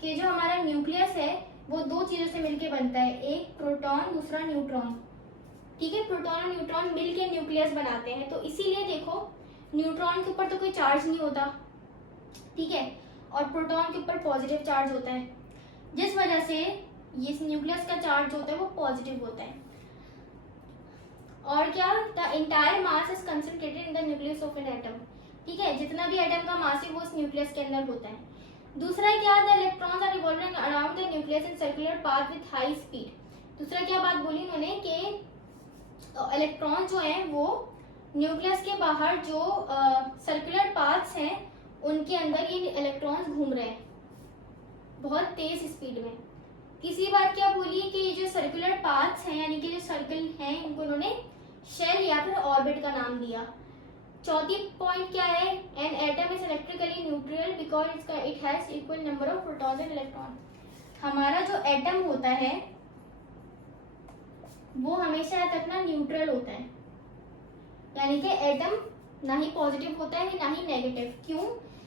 कि जो हमारा न्यूक्लियस है वो 2 चीजों से मिलके बनता है, एक प्रोटॉन दूसरा न्यूट्रॉन, ठीक है। प्रोटॉन और न्यूट्रॉन मिलके न्यूक्लियस बनाते हैं। तो इसीलिए देखो न्यूट्रॉन के ऊपर तो कोई चार्ज नहीं होता, ठीक है, और प्रोटॉन के ऊपर पॉजिटिव चार्ज होता है, जिस वजह से ये न्यूक्लियस का चार्ज होता है वो पॉजिटिव होता है। और क्या, the entire mass is concentrated in the nucleus of an atom, ठीक है, जितना भी एटम का मास है वो इस न्यूक्लियस के अंदर होता है। दूसरा क्या, the electrons are revolving around the nucleus in circular path with high speed. दूसरा क्या बात बोली उन्होंने कि इलेक्ट्रॉन जो है वो न्यूक्लियस के बाहर जो सर्कुलर पाथ्स हैं उनके अंदर ये इलेक्ट्रॉन्स घूम रहे हैं बहुत तेज स्पीड में। तीसरी बात क्या बोली कि ये जो सर्कुलर पाथ्स हैं यानी कि जो सर्कल हैं इनको उन्होंने शेल या फिर ऑर्बिट का नाम दिया। चौथी पॉइंट क्या है, an atom is electrically neutral because it has equal number of protons and electron. हमारा जो एटम होता है वो हमेशा याद रखना न्यूट्रल होता है, यानी कि एटम ना ही पॉजिटिव होता है ना ही नेगेटिव। क्यों?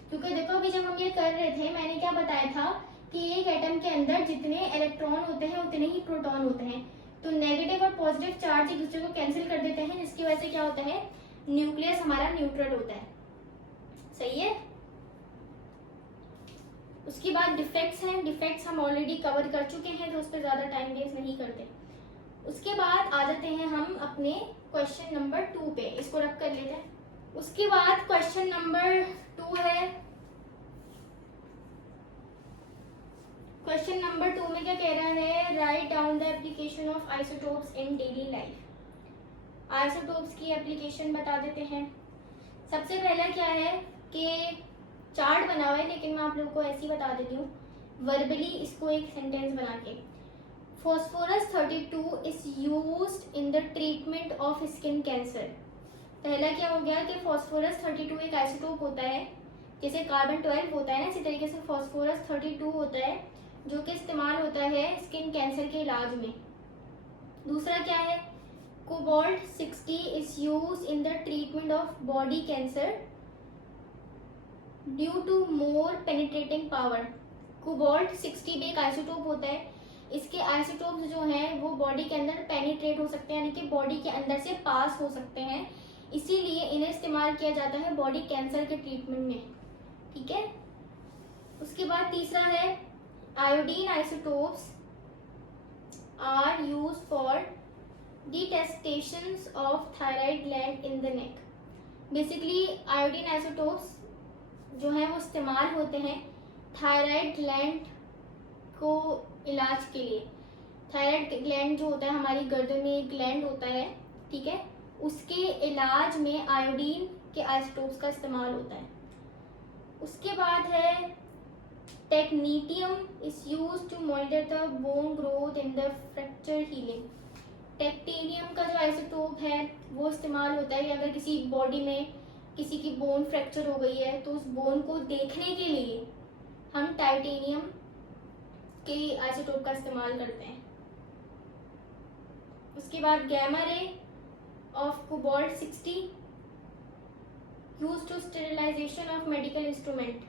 क्योंकि देखो अभी जब हम ये कर रहे थे मैंने क्या बताया था कि एक एटम के अंदर जितने इलेक्ट्रॉन होते हैं उतने ही प्रोटॉन होते हैं, तो नेगेटिव और पॉजिटिव चार्ज एक दूसरे को कैंसिल कर देते हैं, जिसकी वजह से क्या होता है, न्यूक्लियस हमारा न्यूट्रल होता है। सही है। उसके बाद डिफेक्ट्स हैं, डिफेक्ट्स हम ऑलरेडी कवर कर चुके हैं तो उस पर ज्यादा टाइम वेस्ट नहीं करते। उसके बाद आ जाते हैं हम अपने क्वेश्चन नंबर 2 पे, इसको रख कर लेते हैं। उसके बाद क्वेश्चन नंबर 2 है, क्वेश्चन नंबर 2 में क्या कह रहा है, right down the application of isotopes in daily life. Isotopes की एप्लीकेशन बता देते हैं। सबसे पहला क्या है कि चार्ट बना हुआ है लेकिन मैं आप लोगों को ऐसे ही बता देती हूँ वर्बली, इसको एक सेंटेंस बना के। Phosphorus 32 is used in the treatment of skin cancer। पहला क्या हो गया कि phosphorus 32 एक आइसोटोप होता है, जैसे कार्बन 12 होता है ना, इसी तरीके से phosphorus 32 होता है जो कि इस्तेमाल होता है स्किन कैंसर के इलाज में। दूसरा क्या है, Cobalt 60 is used in the treatment of body cancer due to more penetrating power। Cobalt 60 भी एक आइसोटोप होता है, इसके आइसोटोप्स जो हैं वो बॉडी के अंदर पेनिट्रेट हो सकते हैं, यानी कि बॉडी के अंदर से पास हो सकते हैं, इसीलिए इन्हें इस्तेमाल किया जाता है बॉडी कैंसर के ट्रीटमेंट में। ठीक है। उसके बाद तीसरा है, iodine isotopes are use for detections of thyroid gland in the neck. Basically iodine isotopes जो हैं वो इस्तेमाल होते हैं थायराइड ग्लैंड को इलाज के लिए। थायराइड ग्लैंड जो होता है हमारी गर्दन में एक ग्लैंड होता है, ठीक है, उसके इलाज में आयोडीन के आइसोटोप्स का इस्तेमाल होता है। उसके बाद है technetium is used to monitor the bone growth in the fracture healing. Technetium का जो आइसोटोप है वो इस्तेमाल होता है कि अगर किसी बॉडी में किसी की बोन फ्रैक्चर हो गई है तो उस बोन को देखने के लिए हम टाइटेनियम के आइसोटोप का इस्तेमाल करते हैं। उसके बाद gamma ray of cobalt 60 used to sterilization of medical instrument.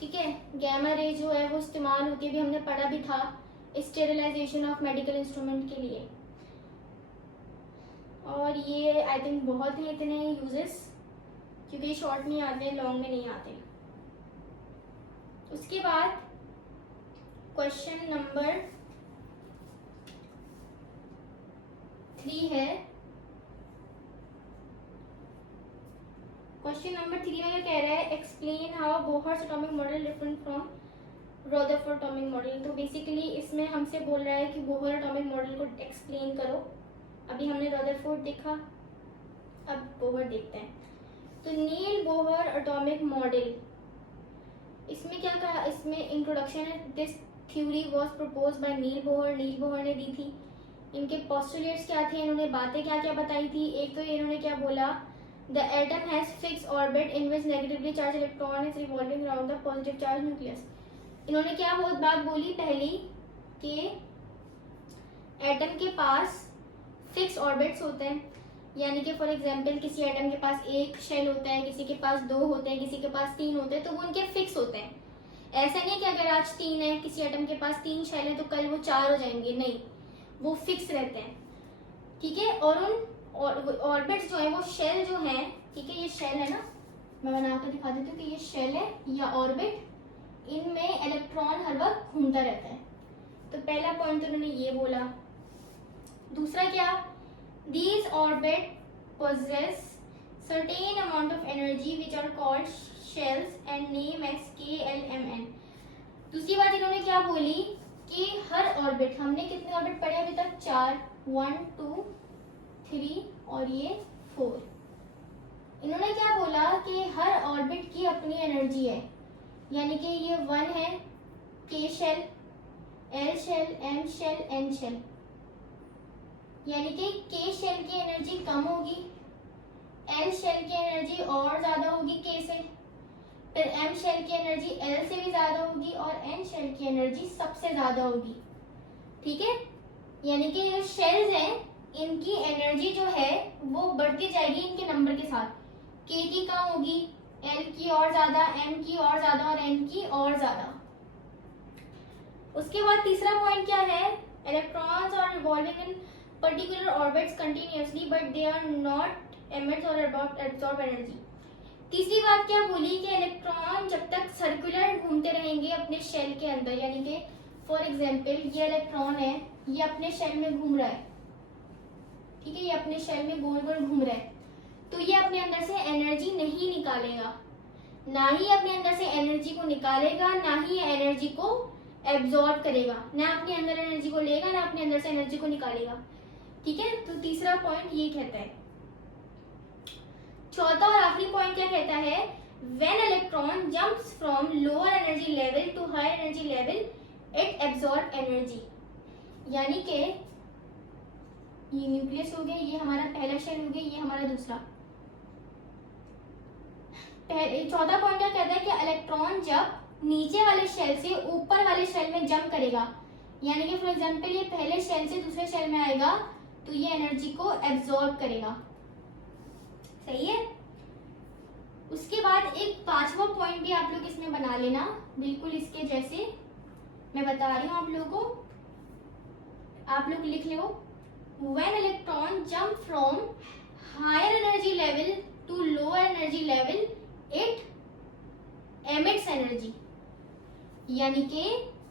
ठीक है, गैमा रे जो है वो इस्तेमाल होती है, भी हमने पढ़ा भी था, स्टेरिलाइजेशन ऑफ मेडिकल इंस्ट्रूमेंट के लिए। और ये आई थिंक बहुत हैं इतने यूजेस, क्योंकि ये शॉर्ट में आते हैं, लॉन्ग में नहीं आते। उसके बाद क्वेश्चन नंबर 3 है। क्वेश्चन नंबर 3 में क्या कह रहा है, explain how Bohr's atomic model different from Rutherford atomic model. तो बेसिकली इसमें हमसे बोल रहा है कि बोहर एटॉमिक मॉडल को एक्सप्लेन करो। अभी हमने रदरफोर्ड देखा, अब बोहर देखते हैं। तो नील बोहर एटॉमिक मॉडल, इसमें क्या कहा, इसमें इंट्रोडक्शन है, this theory was proposed by Niels Bohr. Niels Bohr ने दी थी। इनके पोस्टुलेट्स क्या थे, इन्होंने बातें क्या क्या बताई थी। एक तो इन्होंने क्या बोला, the atom has fix orbit in which negatively charge electron is revolving around the positive charge nucleus. इन्होंने क्या बहुत बात बोली पहली कि एटम के पास फिक्स ऑर्बिट्स होते हैं, यानी कि फॉर एग्जांपल किसी एटम के पास एक शेल होता है, किसी के पास 2 होते हैं, किसी के पास 3 होते हैं, तो वो उनके फिक्स होते हैं। ऐसा नहीं कि अगर आज 3 है, किसी एटम के पास 3 शेल है तो कल वो 4 हो जाएंगे, नहीं, वो फिक्स रहते हैं। ठीक है। और उन ऑर्बिट्स जो है वो शेल जो है, ठीक है, ये शेल है ना, मैं बना कर दिखा देती हूँ कि ये शेल है या ऑर्बिट, इनमें इलेक्ट्रॉन हर वक्त घूमता रहता है। तो पहला पॉइंट तो उन्होंने ये बोला। दूसरा क्या, these orbit possess certain amount of energy which are called shells and name as KLMN। दूसरी बात इन्होंने क्या बोली कि हर ऑर्बिट, हमने कितने ऑर्बिट पढ़े अभी तक, 4, 1 2 3 और ये 4। इन्होंने क्या बोला कि हर ऑर्बिट की अपनी एनर्जी है, यानी कि ये 1 है K shell, L shell, M shell, N shell. यानी कि के शेल की एनर्जी कम होगी, एल शेल की एनर्जी और ज्यादा होगी के से, फिर एम शेल की एनर्जी एल से भी ज्यादा होगी और एन शेल की एनर्जी सबसे ज्यादा होगी। ठीक है, यानी कि जो शेल्स हैं इनकी एनर्जी जो है वो बढ़ती जाएगी इनके नंबर के साथ, के की कम होगी, एल की और ज्यादा, एम की और ज्यादा और एन की और ज्यादा। उसके बाद तीसरा पॉइंट क्या है, electrons are revolving in particular orbits continuously but they are not emit or absorb energy. तीसरी बात क्या बोली कि इलेक्ट्रॉन जब तक सर्कुलर घूमते रहेंगे अपने शेल के अंदर, यानी कि फॉर एग्जाम्पल ये इलेक्ट्रॉन है, ये अपने शेल में घूम रहा है, ठीक है, ये अपने शेल में गोल गोल घूम रहा है, तो ये अपने अंदर से एनर्जी नहीं निकालेगा, ना ही अपने अंदर से एनर्जी को निकालेगा, ना ही एनर्जी को एब्जॉर्ब करेगा, ना अपने अंदर एनर्जी को लेगा, ना अपने अंदर से एनर्जी को निकालेगा। ठीक है, तो तीसरा पॉइंट ये कहता है। चौथा और आखिरी पॉइंट क्या कहता है, when electron jumps from lower energy level to higher energy level it absorb energy. यानी कि ये न्यूक्लियस हो गया, ये हमारा पहला शेल हो गया, ये हमारा दूसरा। चौथा पॉइंट क्या कहता है कि इलेक्ट्रॉन जब नीचे वाले शेल से ऊपर वाले शेल में जंप करेगा, यानी कि फॉर एग्जांपल ये पहले शेल से दूसरे शेल में आएगा, तो ये एनर्जी को एब्जॉर्ब करेगा। सही है। उसके बाद एक पांचवा पॉइंट भी आप लोग इसमें बना लेना, बिल्कुल इसके जैसे मैं बता रही हूँ आप लोगों को, आप लोग लिख लो, when electron jump from higher energy level to lower energy level it emits energy. यानी कि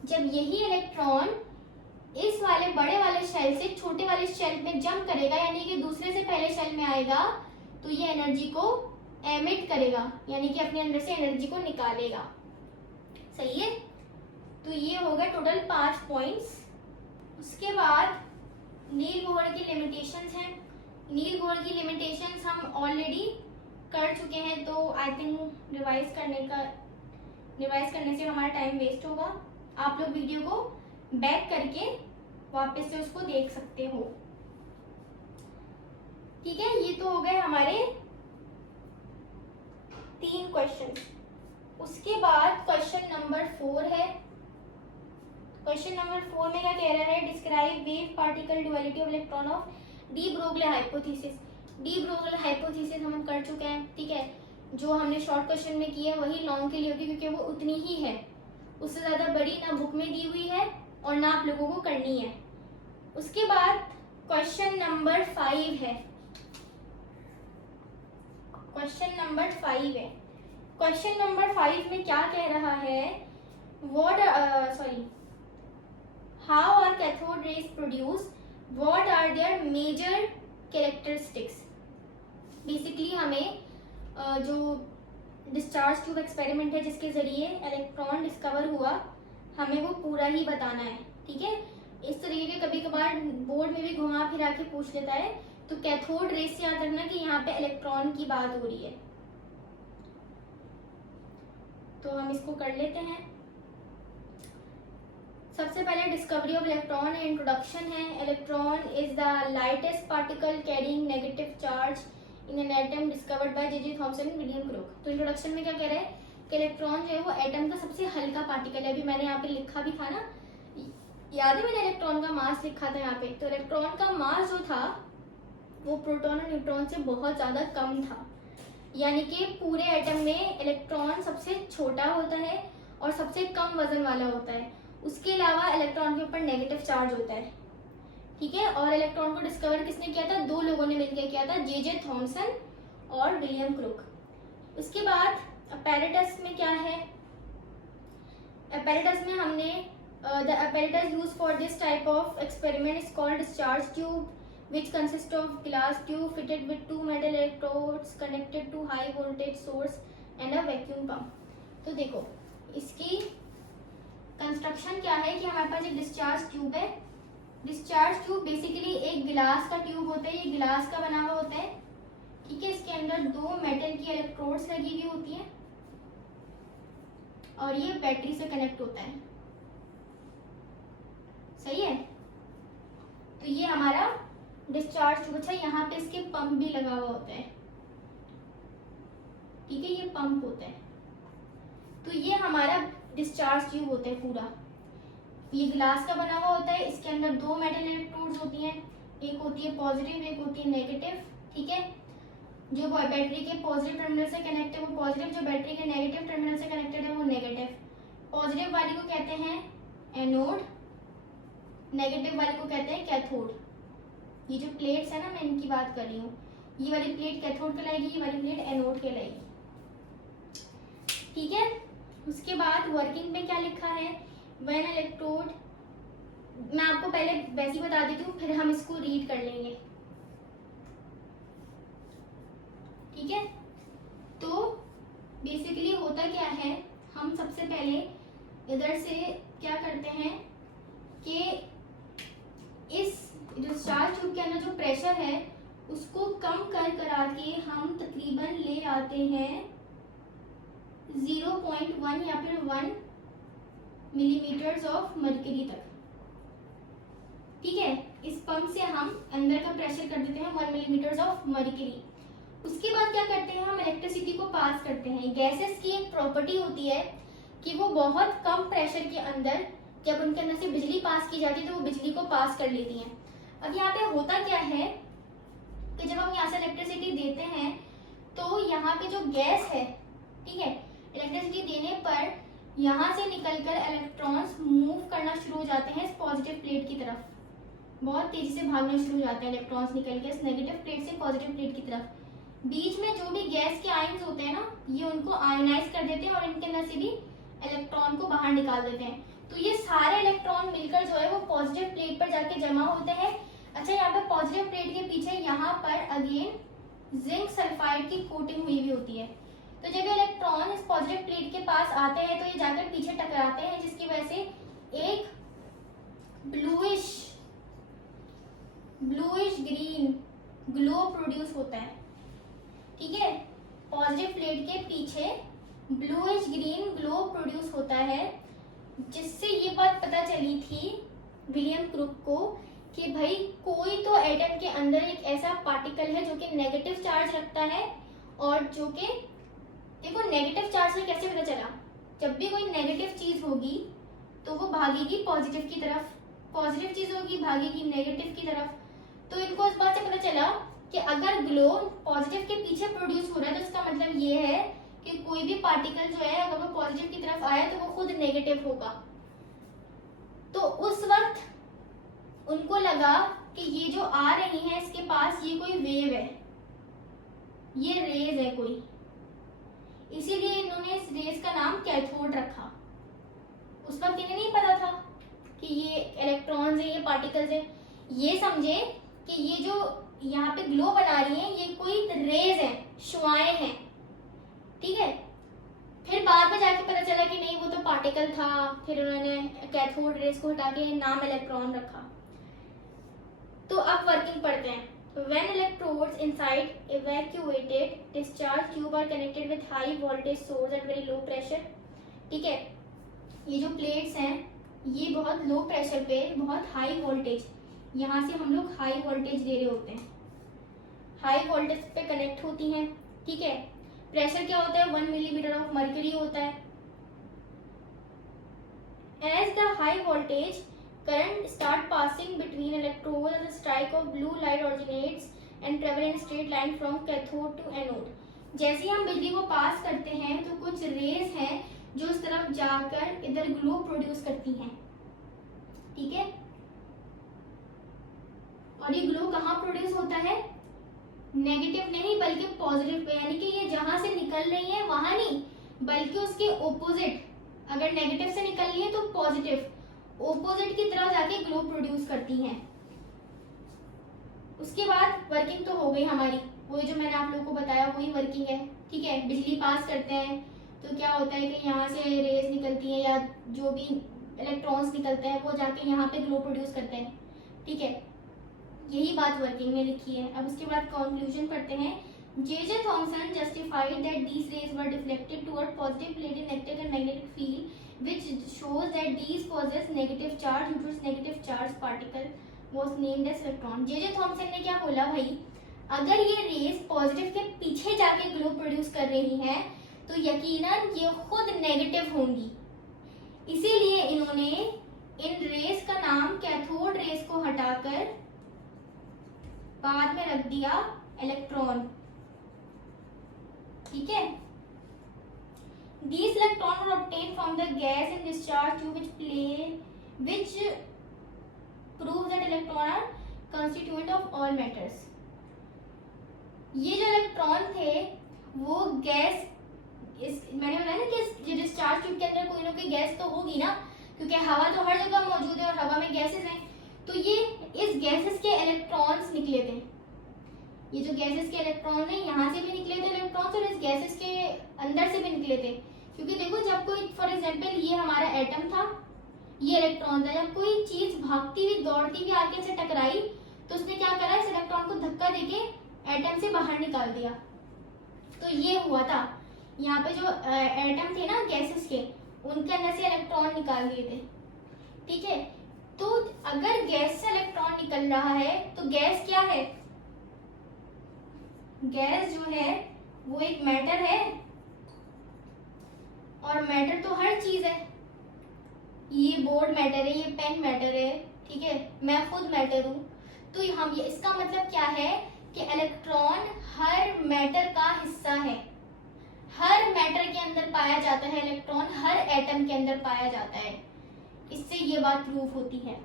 जब यही इलेक्ट्रॉन इस वाले बड़े वाले शेल से छोटे वाले शेल में जंप करेगा, यानी कि दूसरे से पहले शेल में आएगा, तो ये एनर्जी को एमिट करेगा, यानी कि अपने अंदर से एनर्जी को निकालेगा। सही है, तो ये हो गया टोटल 5 पॉइंट्स। उसके बाद नील बोहर की लिमिटेशंस हैं। नील बोहर की लिमिटेशंस हम ऑलरेडी कर चुके हैं, तो आई थिंक रिवाइज करने से हमारा टाइम वेस्ट होगा। आप लोग वीडियो को बैक करके वापस से उसको देख सकते हो। ठीक है, ये तो हो गए हमारे 3 क्वेश्चन। उसके बाद क्वेश्चन नंबर 4 है। क्वेश्चन नंबर 4 में क्या कह रहा है, describe wave particle duality of electron of de Broglie hypothesis. De Broglie hypothesis हम कर चुके हैं। ठीक है, जो हमने शॉर्ट क्वेश्चन में किया है वही लॉन्ग के लिए होगी, क्योंकि वो उतनी ही है, उससे ज्यादा बड़ी ना बुक में दी हुई है और ना आप लोगों को करनी है। उसके बाद क्वेश्चन नंबर 5 है। क्वेश्चन नंबर 5 है। क्वेश्चन नंबर 5 में क्या कह रहा है, how are cathode rays produce, what are their major characteristics. Basically हमें जो डिस्चार्ज ट्यूब एक्सपेरिमेंट है जिसके जरिए इलेक्ट्रॉन डिस्कवर हुआ, हमें वो पूरा ही बताना है। ठीक है, इस तरीके के कभी कभार बोर्ड में भी घुमा फिरा के पूछ लेता है, तो कैथोड रेज से याद रखना कि यहाँ पे इलेक्ट्रॉन की बात हो रही है। तो हम इसको कर लेते हैं। सबसे पहले डिस्कवरी ऑफ इलेक्ट्रॉन इंट्रोडक्शन है। Electron is the lightest particle carrying negative charge in an atom discovered by J Thomson and William crook. तो इंट्रोडक्शन में क्या कह रहे हैं कि इलेक्ट्रॉन जो है वो एटम का सबसे हल्का पार्टिकल है। अभी मैंने यहाँ पे लिखा भी था ना, याद है, मैंने इलेक्ट्रॉन का मास लिखा था यहाँ पे। तो इलेक्ट्रॉन का मास जो था वो प्रोटॉन और न्यूट्रॉन से बहुत ज्यादा कम था, यानी कि पूरे एटम में इलेक्ट्रॉन सबसे छोटा होता है और सबसे कम वजन वाला होता है। उसके अलावा इलेक्ट्रॉन के ऊपर नेगेटिव चार्ज होता है। ठीक है, और इलेक्ट्रॉन को डिस्कवर किसने किया था, 2 लोगों ने मिलकर किया था, जे थॉमसन और विलियम क्रूक। उसके बाद अपैरेटस में क्या है, अपैरेटस में हमने the apparatus used for this type of experiment is called discharge tube, which consists of glass tube fitted with 2 metal electrodes connected to high voltage source and a vacuum pump। तो देखो इसकी कंस्ट्रक्शन क्या है कि हमारे पास एक डिस्चार्ज ट्यूब है। डिस्चार्ज ट्यूब बेसिकली एक गिलास का ट्यूब होता है, ये गिलास का बना हुआ होता है। ठीक है, इसके अंदर 2 मेटल की इलेक्ट्रोड्स लगी हुई होती है और ये बैटरी से कनेक्ट होता है। डिस्चार्ज ट्यूब, अच्छा यहाँ पे इसके पंप भी लगा हुआ होता है, ठीक है, ये पंप होता है। तो ये हमारा डिस्चार्ज ट्यूब होता है पूरा, ये ग्लास का बना हुआ होता है, इसके अंदर दो मेटल इलेक्ट्रोड्स होती हैं, एक होती है पॉजिटिव, एक होती है नेगेटिव, ठीक है। जो बैटरी के पॉजिटिव टर्मिनल से कनेक्ट है वो पॉजिटिव, जो बैटरी के नेगेटिव टर्मिनल से कनेक्टेड है वो नेगेटिव। पॉजिटिव वाली को कहते हैं एनोड, नेगेटिव वाली को कहते हैं कैथोड। ये जो प्लेट्स है ना, मैं इनकी बात कर रही हूँ, ये वाली प्लेट कैथोड कहलाएगी, ये वाली प्लेट एनोड कहलाएगी, ठीक है। उसके बाद वर्किंग में क्या लिखा है, व्हेन इलेक्ट्रोड, मैं आपको पहले वैसे ही बता देती हूँ, फिर हम इसको रीड कर लेंगे, ठीक है। तो बेसिकली होता क्या है, हम सबसे पहले इधर से क्या करते हैं कि इस डिस्चार्ज ट्यूब के अंदर जो प्रेशर है उसको कम करा के हम तकरीबन ले आते हैं 0.1 या फिर 1 मिलीमीटर्स ऑफ मर्क्यूरी तक, ठीक है। इस पंप से हम अंदर का प्रेशर कर देते हैं 1 मिलीमीटर्स ऑफ मर्क्यूरी। उसके बाद क्या करते हैं, हम इलेक्ट्रिसिटी को पास करते हैं। गैसेस की एक प्रॉपर्टी होती है कि वो बहुत कम प्रेशर के अंदर जब उनके अंदर से बिजली पास की जाती है तो वो बिजली को पास कर लेती हैं। अब यहाँ पे होता क्या है कि जब हम यहाँ से इलेक्ट्रिसिटी देते हैं तो यहाँ पे जो गैस है, ठीक है, इलेक्ट्रिसिटी देने पर यहाँ से निकलकर इलेक्ट्रॉन्स मूव करना शुरू हो जाते हैं इस पॉजिटिव प्लेट की तरफ, बहुत तेजी से भागना शुरू हो जाते हैं इलेक्ट्रॉन्स निकल के इस नेगेटिव प्लेट से पॉजिटिव प्लेट की तरफ। बीच में जो भी गैस के आयन्स होते हैं ना, ये उनको आयनाइज कर देते हैं और इनके अंदर से भी इलेक्ट्रॉन को बाहर निकाल देते हैं। तो ये सारे इलेक्ट्रॉन मिलकर जो है वो पॉजिटिव प्लेट पर जाके जमा होते हैं। अच्छा, यहाँ पे पॉजिटिव प्लेट के पीछे यहाँ पर अगेन जिंक सल्फाइड की कोटिंग हुई होती है। तो जब ये इलेक्ट्रॉन इस पॉजिटिव प्लेट के पास आते हैं तो ये जाकर पीछे टकराते हैं, जिसकी वजह से एक ब्लूइश ग्रीन ग्लो प्रोड्यूस होता है, ठीक है। पॉजिटिव प्लेट के पीछे ब्लूइश ग्रीन ग्लो प्रोड्यूस होता है, जिससे ये बात पता चली थी विलियम क्रूक को कि भाई कोई तो एटम के अंदर एक ऐसा पार्टिकल है जो कि नेगेटिव चार्ज रखता है, और जो कि देखो नेगेटिव चार्ज से कैसे पता चला, जब भी कोई नेगेटिव चीज होगी तो वो भागेगी पॉजिटिव की तरफ, पॉजिटिव चीज होगी भागेगी नेगेटिव की तरफ। तो इनको इस बात से पता चला कि अगर ग्लो पॉजिटिव के पीछे प्रोड्यूस हो रहा है तो इसका मतलब ये है कि कोई भी पार्टिकल जो है अगर वो पॉजिटिव की तरफ आया तो वो खुद नेगेटिव होगा। तो उस वक्त उनको लगा कि ये जो आ रही है इसके पास ये कोई वेव है, ये रेज है कोई, इसीलिए इन्होंने इस रेज का नाम कैथोड रखा। उस वक्त इन्हें नहीं पता था कि ये इलेक्ट्रॉन्स है, ये पार्टिकल्स है, ये समझे कि ये जो यहाँ पे ग्लो बना रही है ये कोई रेज है, शुआएं हैं, ठीक है। फिर बाद में जाके पता चला कि नहीं वो तो पार्टिकल था, फिर उन्होंने कैथोड रेज को हटा के नाम इलेक्ट्रॉन रखा। तो अब वर्किंग पढ़ते हैं। When electrodes inside evacuated discharge tube are connected with high voltage source at very low pressure, ठीक है। ये जो प्लेट्स हैं ये बहुत लो प्रेशर पे बहुत हाई वोल्टेज, यहाँ से हम लोग हाई वोल्टेज दे रहे होते हैं, हाई वोल्टेज पे कनेक्ट होती हैं, ठीक है। प्रेशर क्या होता है, 1 मिलीमीटर ऑफ मर्क्यूरी होता है। As the high voltage current start passing between electrodes as a strike of blue light originates and travel in straight line from cathode to anode, जैसे हम बिजली को पास करते हैं तो कुछ रेज हैं जो इस तरफ जाकर इधर ग्लो प्रोड्यूस करती हैं, ठीक है। और ये ग्लो कहाँ प्रोड्यूस होता है, नेगेटिव नहीं बल्कि पॉजिटिव पे, यानी कि ये जहां से निकल रही है वहां नहीं बल्कि उसके ओपोजिट, अगर नेगेटिव से निकल रही है तो पॉजिटिव ओपोजिट की तरह जाके ग्लो प्रोड्यूस करती हैं। उसके बाद वर्किंग तो हो गई हमारी, वही जो मैंने आप लोगों को बताया वही वर्किंग है, ठीक है। बिजली पास करते हैं तो क्या होता है कि यहाँ से रेज निकलती हैं या जो भी इलेक्ट्रॉन्स निकलते हैं वो जाके यहाँ पे ग्लो प्रोड्यूस करते हैं, ठीक है। यही बात वर्किंग में लिखी है। अब उसके बाद कंक्लूजन पढ़ते हैं। J.J. Thomson justified that these rays were deflected toward positive plate in electric and magnetic field, which shows that these possess negative charge due to its negative charge particle was named as electron. J Thomson ने क्या बोला भाई, अगर ये रेस पॉजिटिव के पीछे जाके ग्लो प्रोड्यूस कर रही हैं तो यकीनन ये खुद नेगेटिव होंगी, इसीलिए इन्होंने इन रेस का नाम कैथोड रेस को हटाकर बाद में रख दिया इलेक्ट्रॉन। ठीक है। These electrons were obtained from the gas in discharge tube which proves that electrons are constituent of all matters. ये जो इलेक्ट्रॉन थे वो गैस, मैंने बताया ना कि डिस्चार्ज ट्यूब के अंदर कोई ना कोई गैस तो होगी ना, क्योंकि हवा तो हर जगह मौजूद है और हवा में गैसेस हैं, तो ये इस गैसेस के इलेक्ट्रॉन्स निकले थे। ये जो गैसेस के इलेक्ट्रॉन हैं यहाँ से भी निकले थे इलेक्ट्रॉन्स और इस गैसेस के अंदर से भी निकले थे, क्योंकि देखो जब कोई फॉर एग्जांपल ये हमारा एटम था, ये इलेक्ट्रॉन था, जब कोई चीज भागती हुई दौड़ती हुई आके से टकराई तो उसने क्या करा, इस इलेक्ट्रॉन को धक्का देके एटम से बाहर निकाल दिया। तो ये हुआ था, यहाँ पे जो एटम थे ना गैसेस के, उनके अंदर से इलेक्ट्रॉन निकाल दिए थे। ठीक है। तो अगर गैस से इलेक्ट्रॉन निकल रहा है तो गैस क्या है, गैस जो है वो एक मैटर है, और मैटर तो हर चीज है, ये बोर्ड मैटर है, ये पेन मैटर है, ठीक है, मैं खुद मैटर हूं। तो हम ये इसका मतलब क्या है कि इलेक्ट्रॉन हर मैटर का हिस्सा है, हर मैटर के अंदर पाया जाता है इलेक्ट्रॉन, हर एटम के अंदर पाया जाता है। इससे ये बात प्रूफ होती है।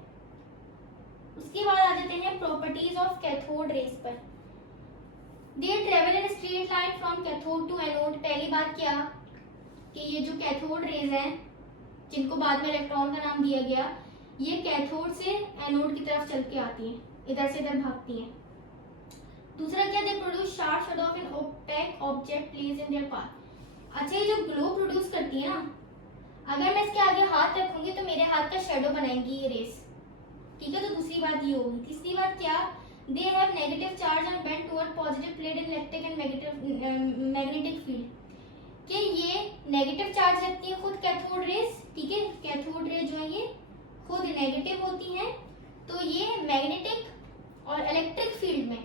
उसके बाद आ जाते हैं प्रॉपर्टीज ऑफ कैथोड रेस पर। They travel in straight line from cathode to anode. पहली बात क्या कि ये जो कैथोड रेज हैं, जिनको बाद में इलेक्ट्रॉन का नाम दिया गया, ये कैथोड से एनोड की तरफ चल के आती हैं, इधर से इधर भागती हैं। दूसरा क्या, they produce sharp shadow of an opaque object placed in their path. अच्छा, ये जो ग्लो प्रोड्यूस करती है ना, अगर मैं इसके आगे हाथ रखूंगी तो मेरे हाथ का शैडो बनाएंगी ये रेस। ठीक है, तो दूसरी बात ये होगी। तीसरी बात क्या, they have negative charge and bend toward positive plate in electric and magnetic field. कि ये नेगेटिव चार्ज रखती है खुद कैथोड रेस। ठीक है, कैथोड रेस जो है ये खुद नेगेटिव होती हैं, तो ये मैग्नेटिक और इलेक्ट्रिक फील्ड में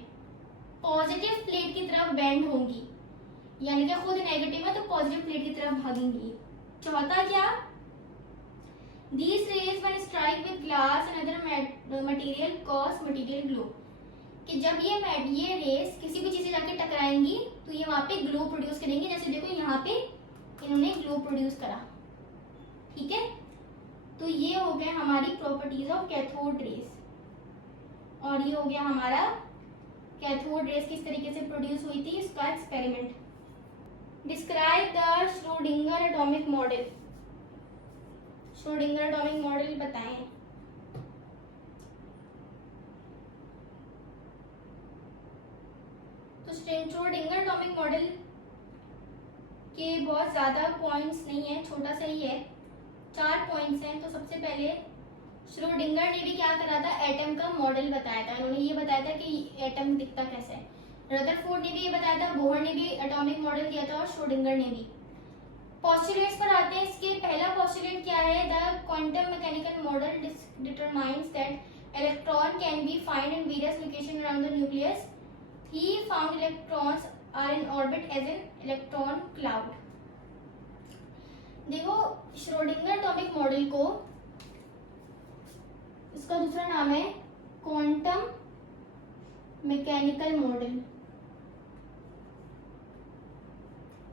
पॉजिटिव प्लेट की तरफ बेंड होंगी, यानी कि खुद नेगेटिव है तो पॉजिटिव प्लेट की तरफ भागेंगी। चौथा क्या, these rays when strike with glass and other material cause material glow। कि जब ये रेस किसी भी चीज से जाके टकराएंगी तो ये वहां पे ग्लो प्रोड्यूस करेंगे। जैसे देखो यहाँ पे इन्होंने ग्लो प्रोड्यूस करा। ठीक है, तो ये हो गया हमारी प्रॉपर्टीज ऑफ कैथोड रेस, और ये हो गया हमारा कैथोड रेस किस तरीके से प्रोड्यूस हुई थी, इसका experiment. Describe the Schrodinger atomic model. Schrodinger atomic model बताएं। तो श्रोडिंगर एटॉमिक मॉडल के बहुत ज्यादा पॉइंट्स नहीं है, छोटा सा ही है, 4 पॉइंट्स हैं। तो सबसे पहले श्रोडिंगर ने भी क्या करा था, एटम का मॉडल बताया था। उन्होंने ये बताया था कि एटम दिखता कैसे है। रदरफोर्ड ने भी ये बताया था, बोहर ने भी एटॉमिक मॉडल दिया था, और श्रोडिंगर ने भी। पोस्टुलेट्स पर आते हैं। इसके पहला पोस्टुलेट क्या है, the quantum mechanical model determines that electron can be found in various location around the nucleus. He found electrons are in orbit as an electron cloud. देखो श्रोडिंगर एटॉमिक मॉडल को, इसका दूसरा नाम है क्वांटम मैकेनिकल मॉडल।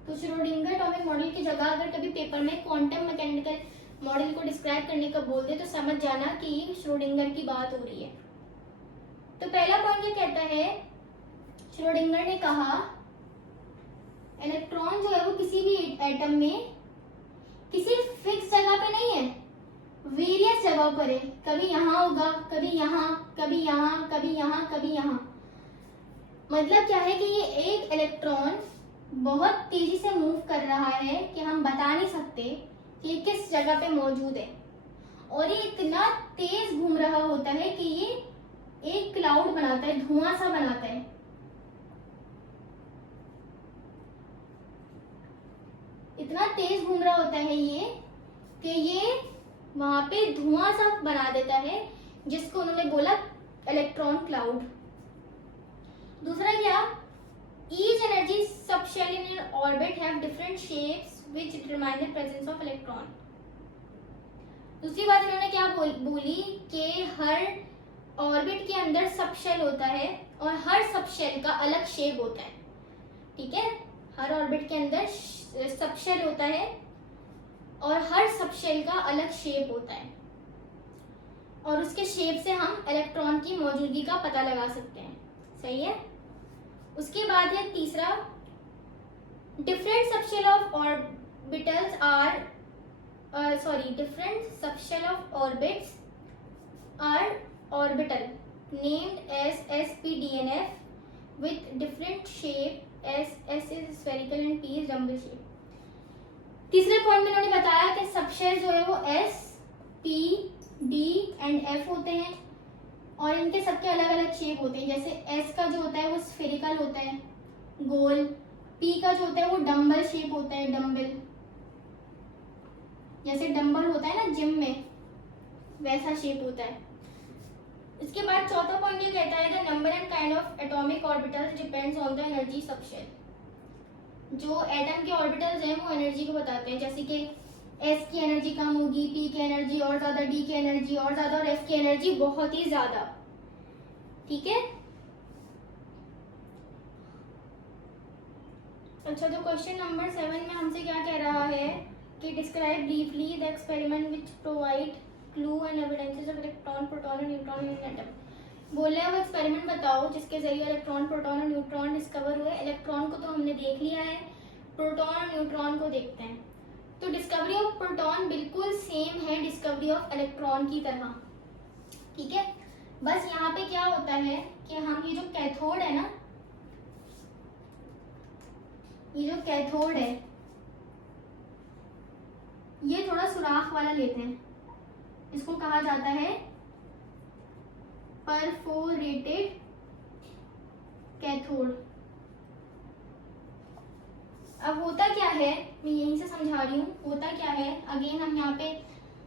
तो श्रोडिंगर एटॉमिक मॉडल की जगह अगर कभी पेपर में क्वांटम मैकेनिकल मॉडल को डिस्क्राइब करने का बोल दे तो समझ जाना कि श्रोडिंगर की बात हो रही है। तो पहला पॉइंट ये कहता है, श्रोडिंगर ने कहा इलेक्ट्रॉन जो है वो किसी भी एटम में किसी फिक्स जगह पे नहीं है, वेरियस जगह पर है। कभी यहाँ होगा, कभी यहाँ, कभी यहाँ, कभी यहाँ, कभी यहाँ। मतलब क्या है कि ये एक इलेक्ट्रॉन बहुत तेजी से मूव कर रहा है कि हम बता नहीं सकते कि ये किस जगह पे मौजूद है, और ये इतना तेज घूम रहा होता है कि ये एक क्लाउड बनाता है, धुआं सा बनाता है। इतना तेज घूम रहा होता है ये कि ये वहां पे धुआं सा बना देता है, जिसको उन्होंने बोला इलेक्ट्रॉन क्लाउड। दूसरा क्या, each energy subshell in an orbit have different shapes which determine the presence of electron. दूसरी बात इन्होंने क्या बोली कि हर ऑर्बिट के अंदर सबशेल होता है और हर सबशेल का अलग शेप होता है। ठीक है, हर ऑर्बिट के अंदर सबशेल होता है और हर सबशेल का अलग शेप होता है और उसके शेप से हम इलेक्ट्रॉन की मौजूदगी का पता लगा सकते हैं। सही है। उसके बाद है तीसरा, different subshell of orbitals are different subshell of orbits are orbital named as SPDNF with different shape, as S is spherical and P is dumbbell shape। तीसरे पॉइंट में उन्होंने बताया कि सबशेल जो है वो S, P, D and F होते हैं और इनके सबके अलग अलग शेप होते हैं। जैसे S का जो होता है वो स्फेरिकल होता है, गोल। P का जो होता है वो डम्बल शेप होता है, डम्बल, जैसे डंबल होता है ना जिम में, वैसा शेप होता है। इसके बाद चौथा पॉइंट ये कहता है the number and kind of atomic orbitals depends on the energy subshell. जो एटम के ऑर्बिटल्स हैं वो एनर्जी को बताते हैं, जैसे कि S की एनर्जी कम होगी, P की एनर्जी और ज्यादा, D की एनर्जी और ज्यादा और F की एनर्जी बहुत ही ज्यादा। ठीक है। अच्छा, तो क्वेश्चन नंबर 7 में हमसे क्या कह रहा है कि describe briefly the experiment which provide clue and evidences of electron, proton और न्यूट्रॉन इन एटम। बोले वो एक्सपेरिमेंट बताओ जिसके जरिए इलेक्ट्रॉन, प्रोटॉन और न्यूट्रॉन डिस्कवर हुए। इलेक्ट्रॉन को तो हमने देख लिया है, प्रोटॉन और न्यूट्रॉन को देखते हैं। तो डिस्कवरी ऑफ प्रोटॉन बिल्कुल सेम है डिस्कवरी ऑफ इलेक्ट्रॉन की तरह। ठीक है, बस यहाँ पे क्या होता है कि हम ये जो कैथोड है ना, ये जो कैथोड है ये थोड़ा सुराख वाला लेते हैं, इसको कहा जाता है परफोरेटेड कैथोड। अब होता क्या है, मैं यहीं से समझा रही हूँ। होता क्या है, अगेन हम यहाँ पे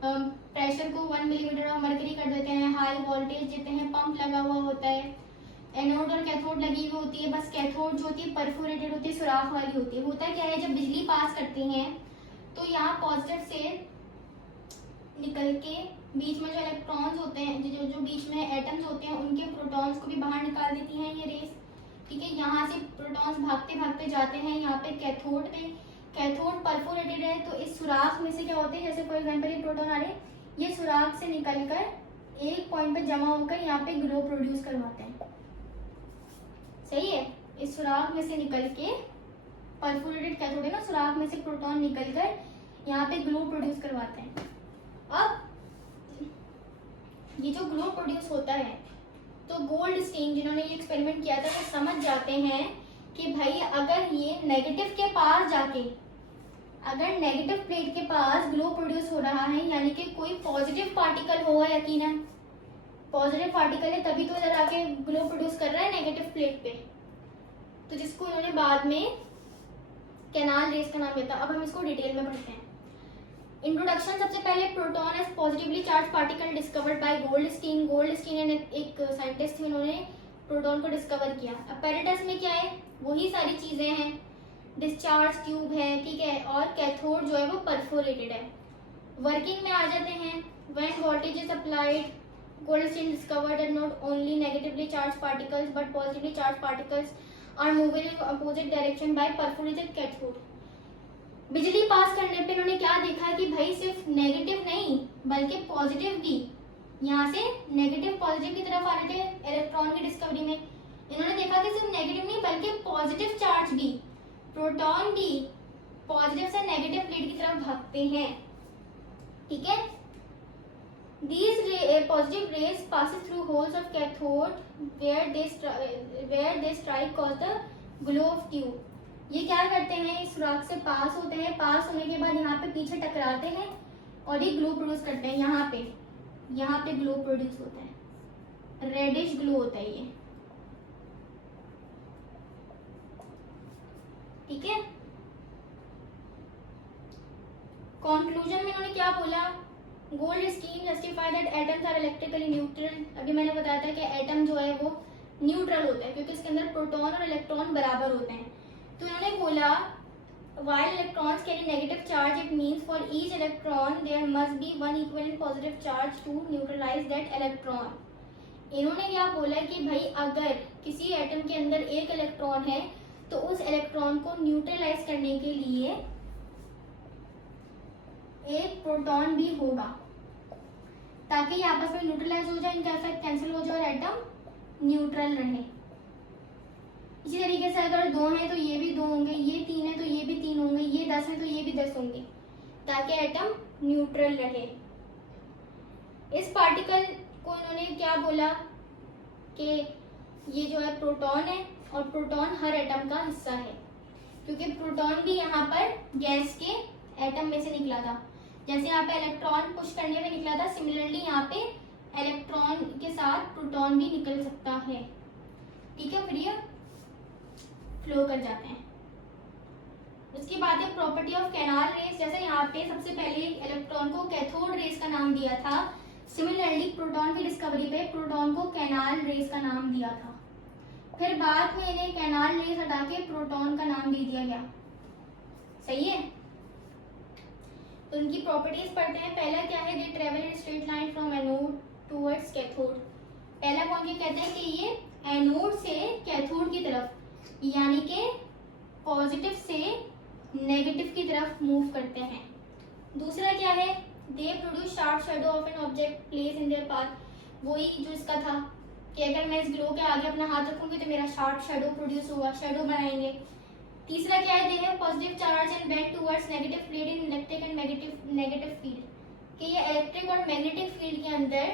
प्रेशर को 1 मिलीमीटर ऑफ मर्करी कर देते हैं, हाई वोल्टेज देते हैं, पंप लगा हुआ होता है, एनोड और कैथोड लगी हुई होती है। बस कैथोड जो होती है परफोरेटेड होती है, सुराख वाली होती है। होता क्या है, जब बिजली पास करती हैं तो यहाँ पॉजिटिव से निकल के बीच में जो इलेक्ट्रॉन्स होते हैं, जो बीच में एटम्स होते हैं, उनके प्रोटॉन्स को भी बाहर निकाल देती हैं ये रेस। ठीक है, यहाँ से प्रोटॉन्स भागते भागते जाते हैं यहाँ पे कैथोड पे। कैथोड परफोरेटेड है तो इस सुराख में से क्या होते हैं, जैसे फॉर एग्जाम्पल ये प्रोटॉन आ रहे, ये सुराख से निकलकर एक पॉइंट पे जमा होकर यहाँ पे ग्लो प्रोड्यूस करवाते हैं। सही है, इस सुराख में से निकल के, परफोरेटेड कैथोड है ना, सुराख में से प्रोटॉन निकलकर यहाँ पे ग्लो प्रोड्यूस करवाते हैं। अब ये जो ग्लो प्रोड्यूस होता है तो गोल्डस्टीन जिन्होंने ये एक्सपेरिमेंट किया था वो समझ जाते हैं कि भाई अगर ये नेगेटिव के पास जाके, अगर नेगेटिव प्लेट के पास ग्लो प्रोड्यूस हो रहा है, यानी कि कोई पॉजिटिव पार्टिकल होगा, यकीनन पॉजिटिव पार्टिकल है तभी तो इधर आके ग्लो प्रोड्यूस कर रहा है नेगेटिव प्लेट पे। तो जिसको इन्होंने बाद में कैनाल रेस का नाम दिया था। अब हम इसको डिटेल में पढ़ते हैं। इंट्रोडक्शन, सबसे पहले proton as positively charge particle discovered by Goldstein. Goldstein एक साइंटिस्ट थे, उन्होंने प्रोटॉन को डिस्कवर किया। अपैरेटस में क्या है, वही सारी चीजें हैं, डिस्चार्ज ट्यूब है, ठीक है, और कैथोड जो है वो परफोरेटेड है। वर्किंग में आ जाते हैं। When voltage is applied, Goldstein discovered that not only negatively charge particles but positively charge particles are moving in opposite direction by perforated cathode. बिजली पास करने पे इन्होंने क्या देखा कि भाई सिर्फ नेगेटिव नहीं बल्कि पॉजिटिव भी, यहाँ से नेगेटिव पॉजिटिव की तरफ आ रहे थे इलेक्ट्रॉन की डिस्कवरी में। इन्होंने देखा कि सिर्फ नेगेटिव नहीं बल्कि पॉजिटिव चार्ज भी, प्रोटॉन भी पॉजिटिव से नेगेटिव प्लेट की तरफ भागते हैं। ठीक है, these positive rays passes through holes of cathode where they strike cause the glow of tube। ये क्या करते हैं, इस सुराख से पास होते हैं, पास होने के बाद यहाँ पे पीछे टकराते हैं और ये ग्लो प्रोड्यूस करते हैं। यहाँ पे ग्लो प्रोड्यूस होता है, रेडिश ग्लो होता है ये। ठीक है, कंक्लूजन में इन्होंने क्या बोला Goldstein justify that atoms are electrically neutral. अभी मैंने बताया था कि एटम जो है वो न्यूट्रल होता है क्योंकि इसके अंदर प्रोटॉन और इलेक्ट्रॉन बराबर होते हैं. तो इन्होंने बोला while electrons carry negative charge, it means for each electron there must be one equivalent positive charge to neutralize that electron. इन्होंने क्या बोला कि भाई अगर किसी एटम के अंदर एक इलेक्ट्रॉन है तो उस इलेक्ट्रॉन को न्यूट्रलाइज करने के लिए एक प्रोटॉन भी होगा ताकि ये आपस में न्यूट्रलाइज हो जाए, इनका इफेक्ट कैंसिल हो जाए और एटम न्यूट्रल रहे. इसी तरीके से अगर 2 हैं तो ये भी 2 होंगे, ये 3 है तो ये भी 3 होंगे, ये 10 है तो ये भी 10 होंगे ताकि एटम न्यूट्रल रहे. इस पार्टिकल को इन्होंने क्या बोला कि ये जो है प्रोटॉन है और प्रोटॉन हर एटम का हिस्सा है क्योंकि प्रोटॉन भी यहाँ पर गैस के एटम में से निकला था. जैसे यहाँ पे इलेक्ट्रॉन पुश करने में निकला था, सिमिलरली यहाँ पे इलेक्ट्रॉन के साथ प्रोटॉन भी निकल सकता है. ठीक है, फिर ये फ्लो कर जाते हैं. उसके बाद है प्रॉपर्टी ऑफ कैनाल रेस. जैसे यहाँ पे सबसे पहले इलेक्ट्रॉन को कैथोड रेस का नाम दिया था, सिमिलरली प्रोटॉन की डिस्कवरी पे प्रोटॉन को कैनाल रेस का नाम दिया था. फिर बाद में इन्हें कैनाल रेस हटा के प्रोटॉन का नाम दे दिया गया. सही है. तो उनकी प्रॉपर्टीज पढ़ते हैं. पहला क्या है, दे travel in straight line from anode towards cathode. पहला पॉइंट ये कहते हैं कि ये एनोड से कैथोड की तरफ यानी कि पॉजिटिव से नेगेटिव की तरफ मूव करते हैं. दूसरा क्या है, they produce sharp shadow of an object place in their path. वही जो इसका था कि अगर मैं इस ग्लो के आगे अपना हाथ रखूंगी तो मेरा शार्प शैडो प्रोड्यूस होगा, शैडो बनाएंगे. तीसरा क्या है, they have positive charge and bend towards negative plate in electric and negative field. कि ये इलेक्ट्रिक और मैग्नेटिक फील्ड के अंदर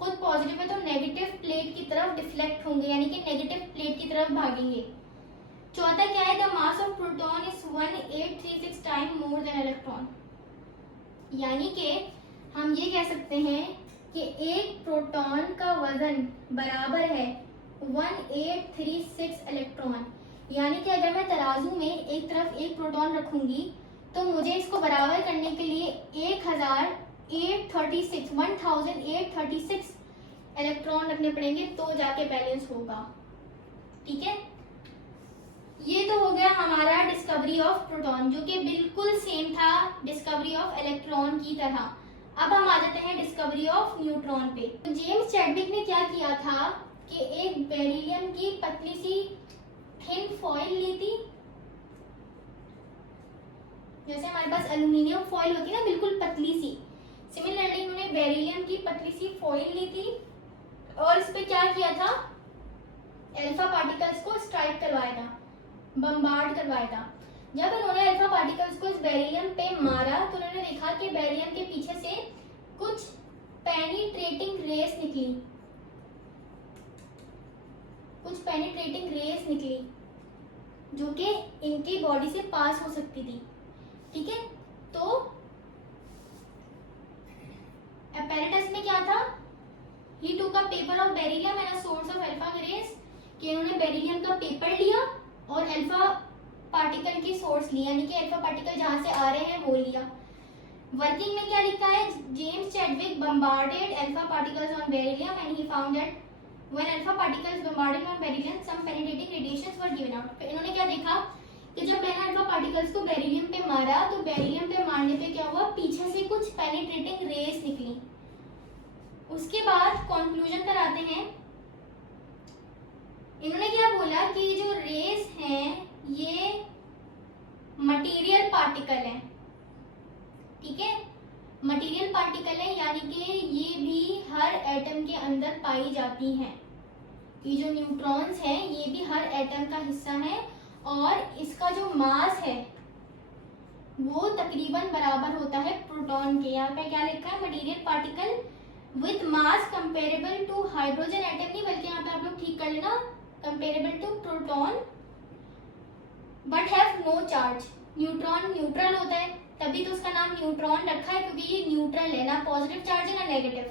खुद पॉजिटिव है तो नेगेटिव प्लेट की तरफ डिफ्लेक्ट होंगे यानी कि नेगेटिव प्लेट की तरफ भागेंगे. चौथा क्या है, the mass of proton is 1836 time more than electron. यानी कि हम ये कह सकते हैं कि एक प्रोटॉन का वजन बराबर है 1836 इलेक्ट्रॉन. यानी कि अगर मैं तराजू में एक तरफ एक प्रोटॉन रखूंगी तो मुझे इसको बराबर करने के लिए 1836 इलेक्ट्रॉन रखने पड़ेंगे तो जाके बैलेंस होगा. ठीक है, ये तो हो गया हमारा डिस्कवरी ऑफ प्रोटॉन जो कि बिल्कुल सेम था डिस्कवरी ऑफ इलेक्ट्रॉन की तरह. अब हम आ जाते हैं डिस्कवरी ऑफ न्यूट्रॉन पे. तो जेम्स चैडविक ने क्या किया था कि एक बेरिलियम की पतली सी थिन फॉइल ली थी. जैसे हमारे पास एल्युमिनियम फॉइल होती है ना, बिल्कुल पतली सी. सिमिलरली उन्होंने बेरिलियम की पतली सी फॉइल ली थी और इस पे क्या किया था, अल्फा पार्टिकल्स को स्ट्राइक करवाया था, बम्बार्ड करवाया था. जब उन्होंने अल्फा पार्टिकल्स को इस बेरिलियम पे मारा तो उन्होंने देखा कि बेरिलियम के पीछे से कुछ पेनिट्रेटिंग रेस निकली जो कि इनकी बॉडी से पास हो सकती थी. ठीक है, तो apparatus में क्या था, he took a paper of beryllium and a source of alpha rays. कि इन्होंने बेरिलियम का पेपर लिया और अल्फा पार्टिकल की सोर्स ली यानी कि अल्फा पार्टिकल जहां से आ रहे हैं वो लिया. वर्किंग में क्या लिखा है, James Chadwick bombarded alpha particles on beryllium and he found that when alpha particles bombarded on beryllium some penetrating radiations were given out. फिर इन्होंने क्या देखा कि जब मैंने अल्फा पार्टिकल्स को बेरिलियम पे मारा तो बेरिलियम पे मारने पे क्या हुआ, पीछे से कुछ पेनिट्रेटिंग रेस निकली. उसके बाद कंक्लूजन पर आते हैं. इन्होंने क्या बोला कि ये जो रेस हैं ये मटेरियल पार्टिकल है. ठीक है, मटेरियल पार्टिकल है यानी कि ये भी हर एटम के अंदर पाई जाती हैं. ये जो न्यूट्रॉन्स हैं ये भी हर एटम का हिस्सा है और इसका जो मास है वो तकरीबन बराबर होता है प्रोटॉन के. यहाँ पे क्या लिखा है, material particle with mass comparable to hydrogen atom, नहीं बल्कि यहाँ पे आप लोग ठीक कर लेना, comparable to proton but have no charge. Neutron neutral होता है तभी तो उसका नाम न्यूट्रॉन रखा है क्योंकि ये न्यूट्रल है, ना पॉजिटिव चार्ज है ना नेगेटिव.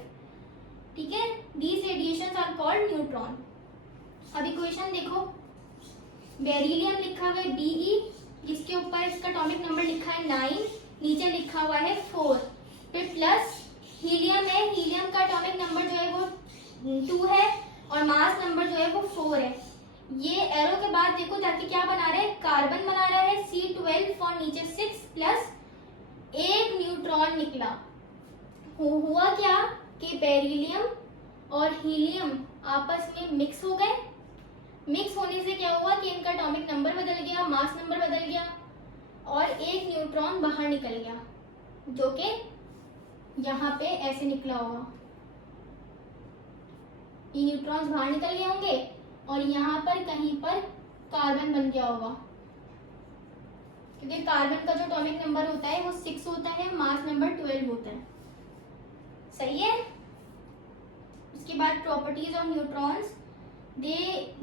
ठीक है, these radiations are called neutron. अब इक्वेशन देखो, बेरिलियम लिखा हुआ है Be, जिसके ऊपर इसका एटॉमिक नंबर लिखा है 9, नीचे लिखा हुआ है 4, फिर प्लस हीलियम है, हीलियम का एटॉमिक नंबर जो है वो 2 है और मास नंबर जो है वो 4 है। ये एरो के बाद देखो ताकि क्या बना रहा है, कार्बन बना रहा है C12 और नीचे 6 प्लस एक न्यूट्रॉन निकला। हुआ क्या कि बेरिलियम और हीलियम आपस में मिक्स हो गए। मिक्स होने से क्या हुआ कि इनका एटॉमिक नंबर बदल गया, मास नंबर बदल गया और एक न्यूट्रॉन बाहर निकल गया जो कि यहाँ पे ऐसे निकला होगा। ये न्यूट्रॉन्स बाहर निकल गए होंगे और यहाँ पर कहीं पर कार्बन बन गया होगा, क्योंकि कार्बन का जो एटॉमिक नंबर होता है वो 6 होता है, मास नंबर 12 होता है। सही है। उसके बाद properties of neutrons, the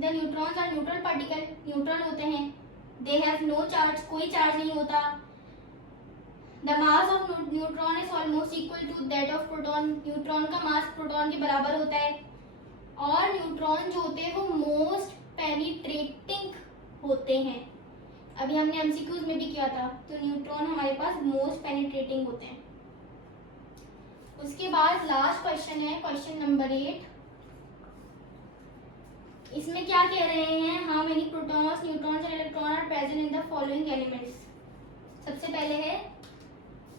neutrons are neutral particle, neutral होते हैं। दे हैव नो चार्ज, कोई चार्ज नहीं होता। The mass of neutron is almost equal to that of proton, neutron का मास प्रोटॉन के बराबर होता है। और न्यूट्रॉन जो होते हैं वो मोस्ट पेनिट्रेटिंग होते हैं। अभी हमने एमसीक्यूज में भी किया था, तो न्यूट्रॉन हमारे पास मोस्ट पेनिट्रेटिंग होते हैं। उसके बाद लास्ट क्वेश्चन है, क्वेश्चन नंबर 8। इसमें क्या कह रहे हैं, how many protons, neutrons and electron are present in the following elements. सबसे पहले है,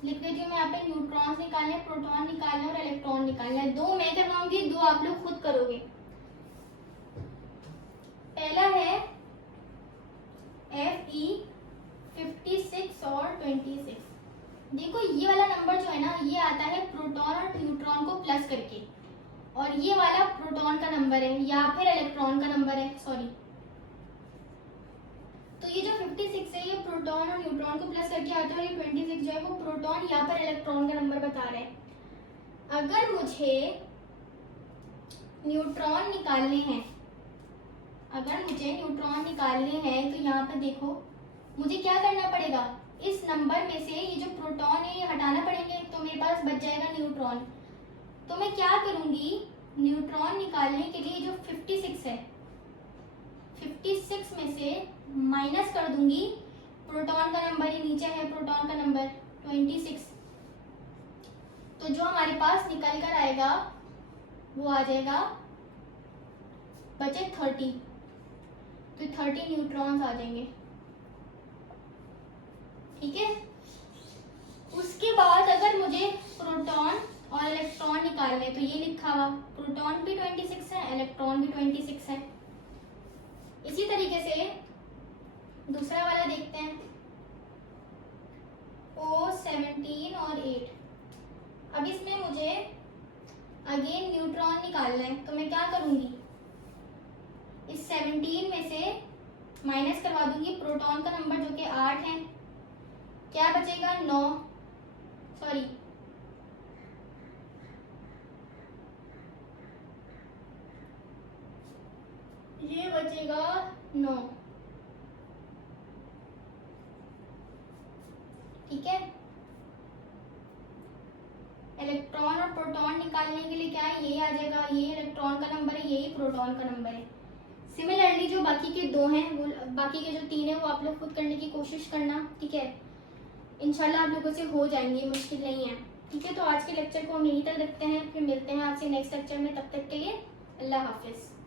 लिख देती हूँ मैं यहाँ पे, न्यूट्रॉन्स निकालने, प्रोटॉन निकालने और इलेक्ट्रॉन निकालना है। 2 मैं करवाऊंगी, 2 आप लोग खुद करोगे। पहला है Fe 56 और 26। देखो ये वाला नंबर जो है ना, ये आता है प्रोटॉन और न्यूट्रॉन को प्लस करके, और ये वाला प्रोटॉन का नंबर है या फिर इलेक्ट्रॉन का नंबर है, सॉरी। तो ये जो 56 है ये प्रोटॉन और न्यूट्रॉन को प्लस करके आता है, और ये 26 जो है वो प्रोटॉन या फिर इलेक्ट्रॉन का नंबर बता रहा है। अगर मुझे न्यूट्रॉन निकालने हैं, तो यहाँ पे देखो मुझे क्या करना पड़ेगा, इस नंबर में से ये जो प्रोटॉन है ये हटाना पड़ेंगे, तो मेरे पास बच जाएगा न्यूट्रॉन। तो मैं क्या करूंगी, न्यूट्रॉन निकालने के लिए जो 56 है, 56 में से माइनस कर दूंगी प्रोटॉन का नंबर, ये नीचे है प्रोटॉन का नंबर 26। तो जो हमारे पास निकल कर आएगा वो आ जाएगा, बचे 30, तो 30 न्यूट्रॉन्स आ जाएंगे। ठीक है। उसके बाद अगर मुझे प्रोटॉन और इलेक्ट्रॉन निकालने, तो ये लिखा हुआ प्रोटॉन भी 26 है, इलेक्ट्रॉन भी 26 है। इसी तरीके से दूसरा वाला देखते हैं, O 17 और 8। अब इसमें मुझे अगेन न्यूट्रॉन निकालना है, तो मैं क्या करूंगी, इस 17 में से माइनस करवा दूंगी प्रोटॉन का नंबर जो कि 8 है, क्या बचेगा 9, सॉरी ये बचेगा 9। ठीक है। इलेक्ट्रॉन और प्रोटॉन निकालने के लिए क्या है, ये आ जाएगा, ये इलेक्ट्रॉन का नंबर है, यही प्रोटॉन का नंबर है। सिमिलरली जो बाकी के 2 हैं, वो बाकी के जो 3 है वो आप लोग खुद करने की कोशिश करना। ठीक है, इंशाल्लाह आप लोगों से हो जाएंगे, मुश्किल नहीं है। ठीक है, तो आज के लेक्चर को हम यहीं तक रखते हैं, फिर मिलते हैं आपसे नेक्स्ट लेक्चर में। तब तक के लिए अल्लाह हाफिज़।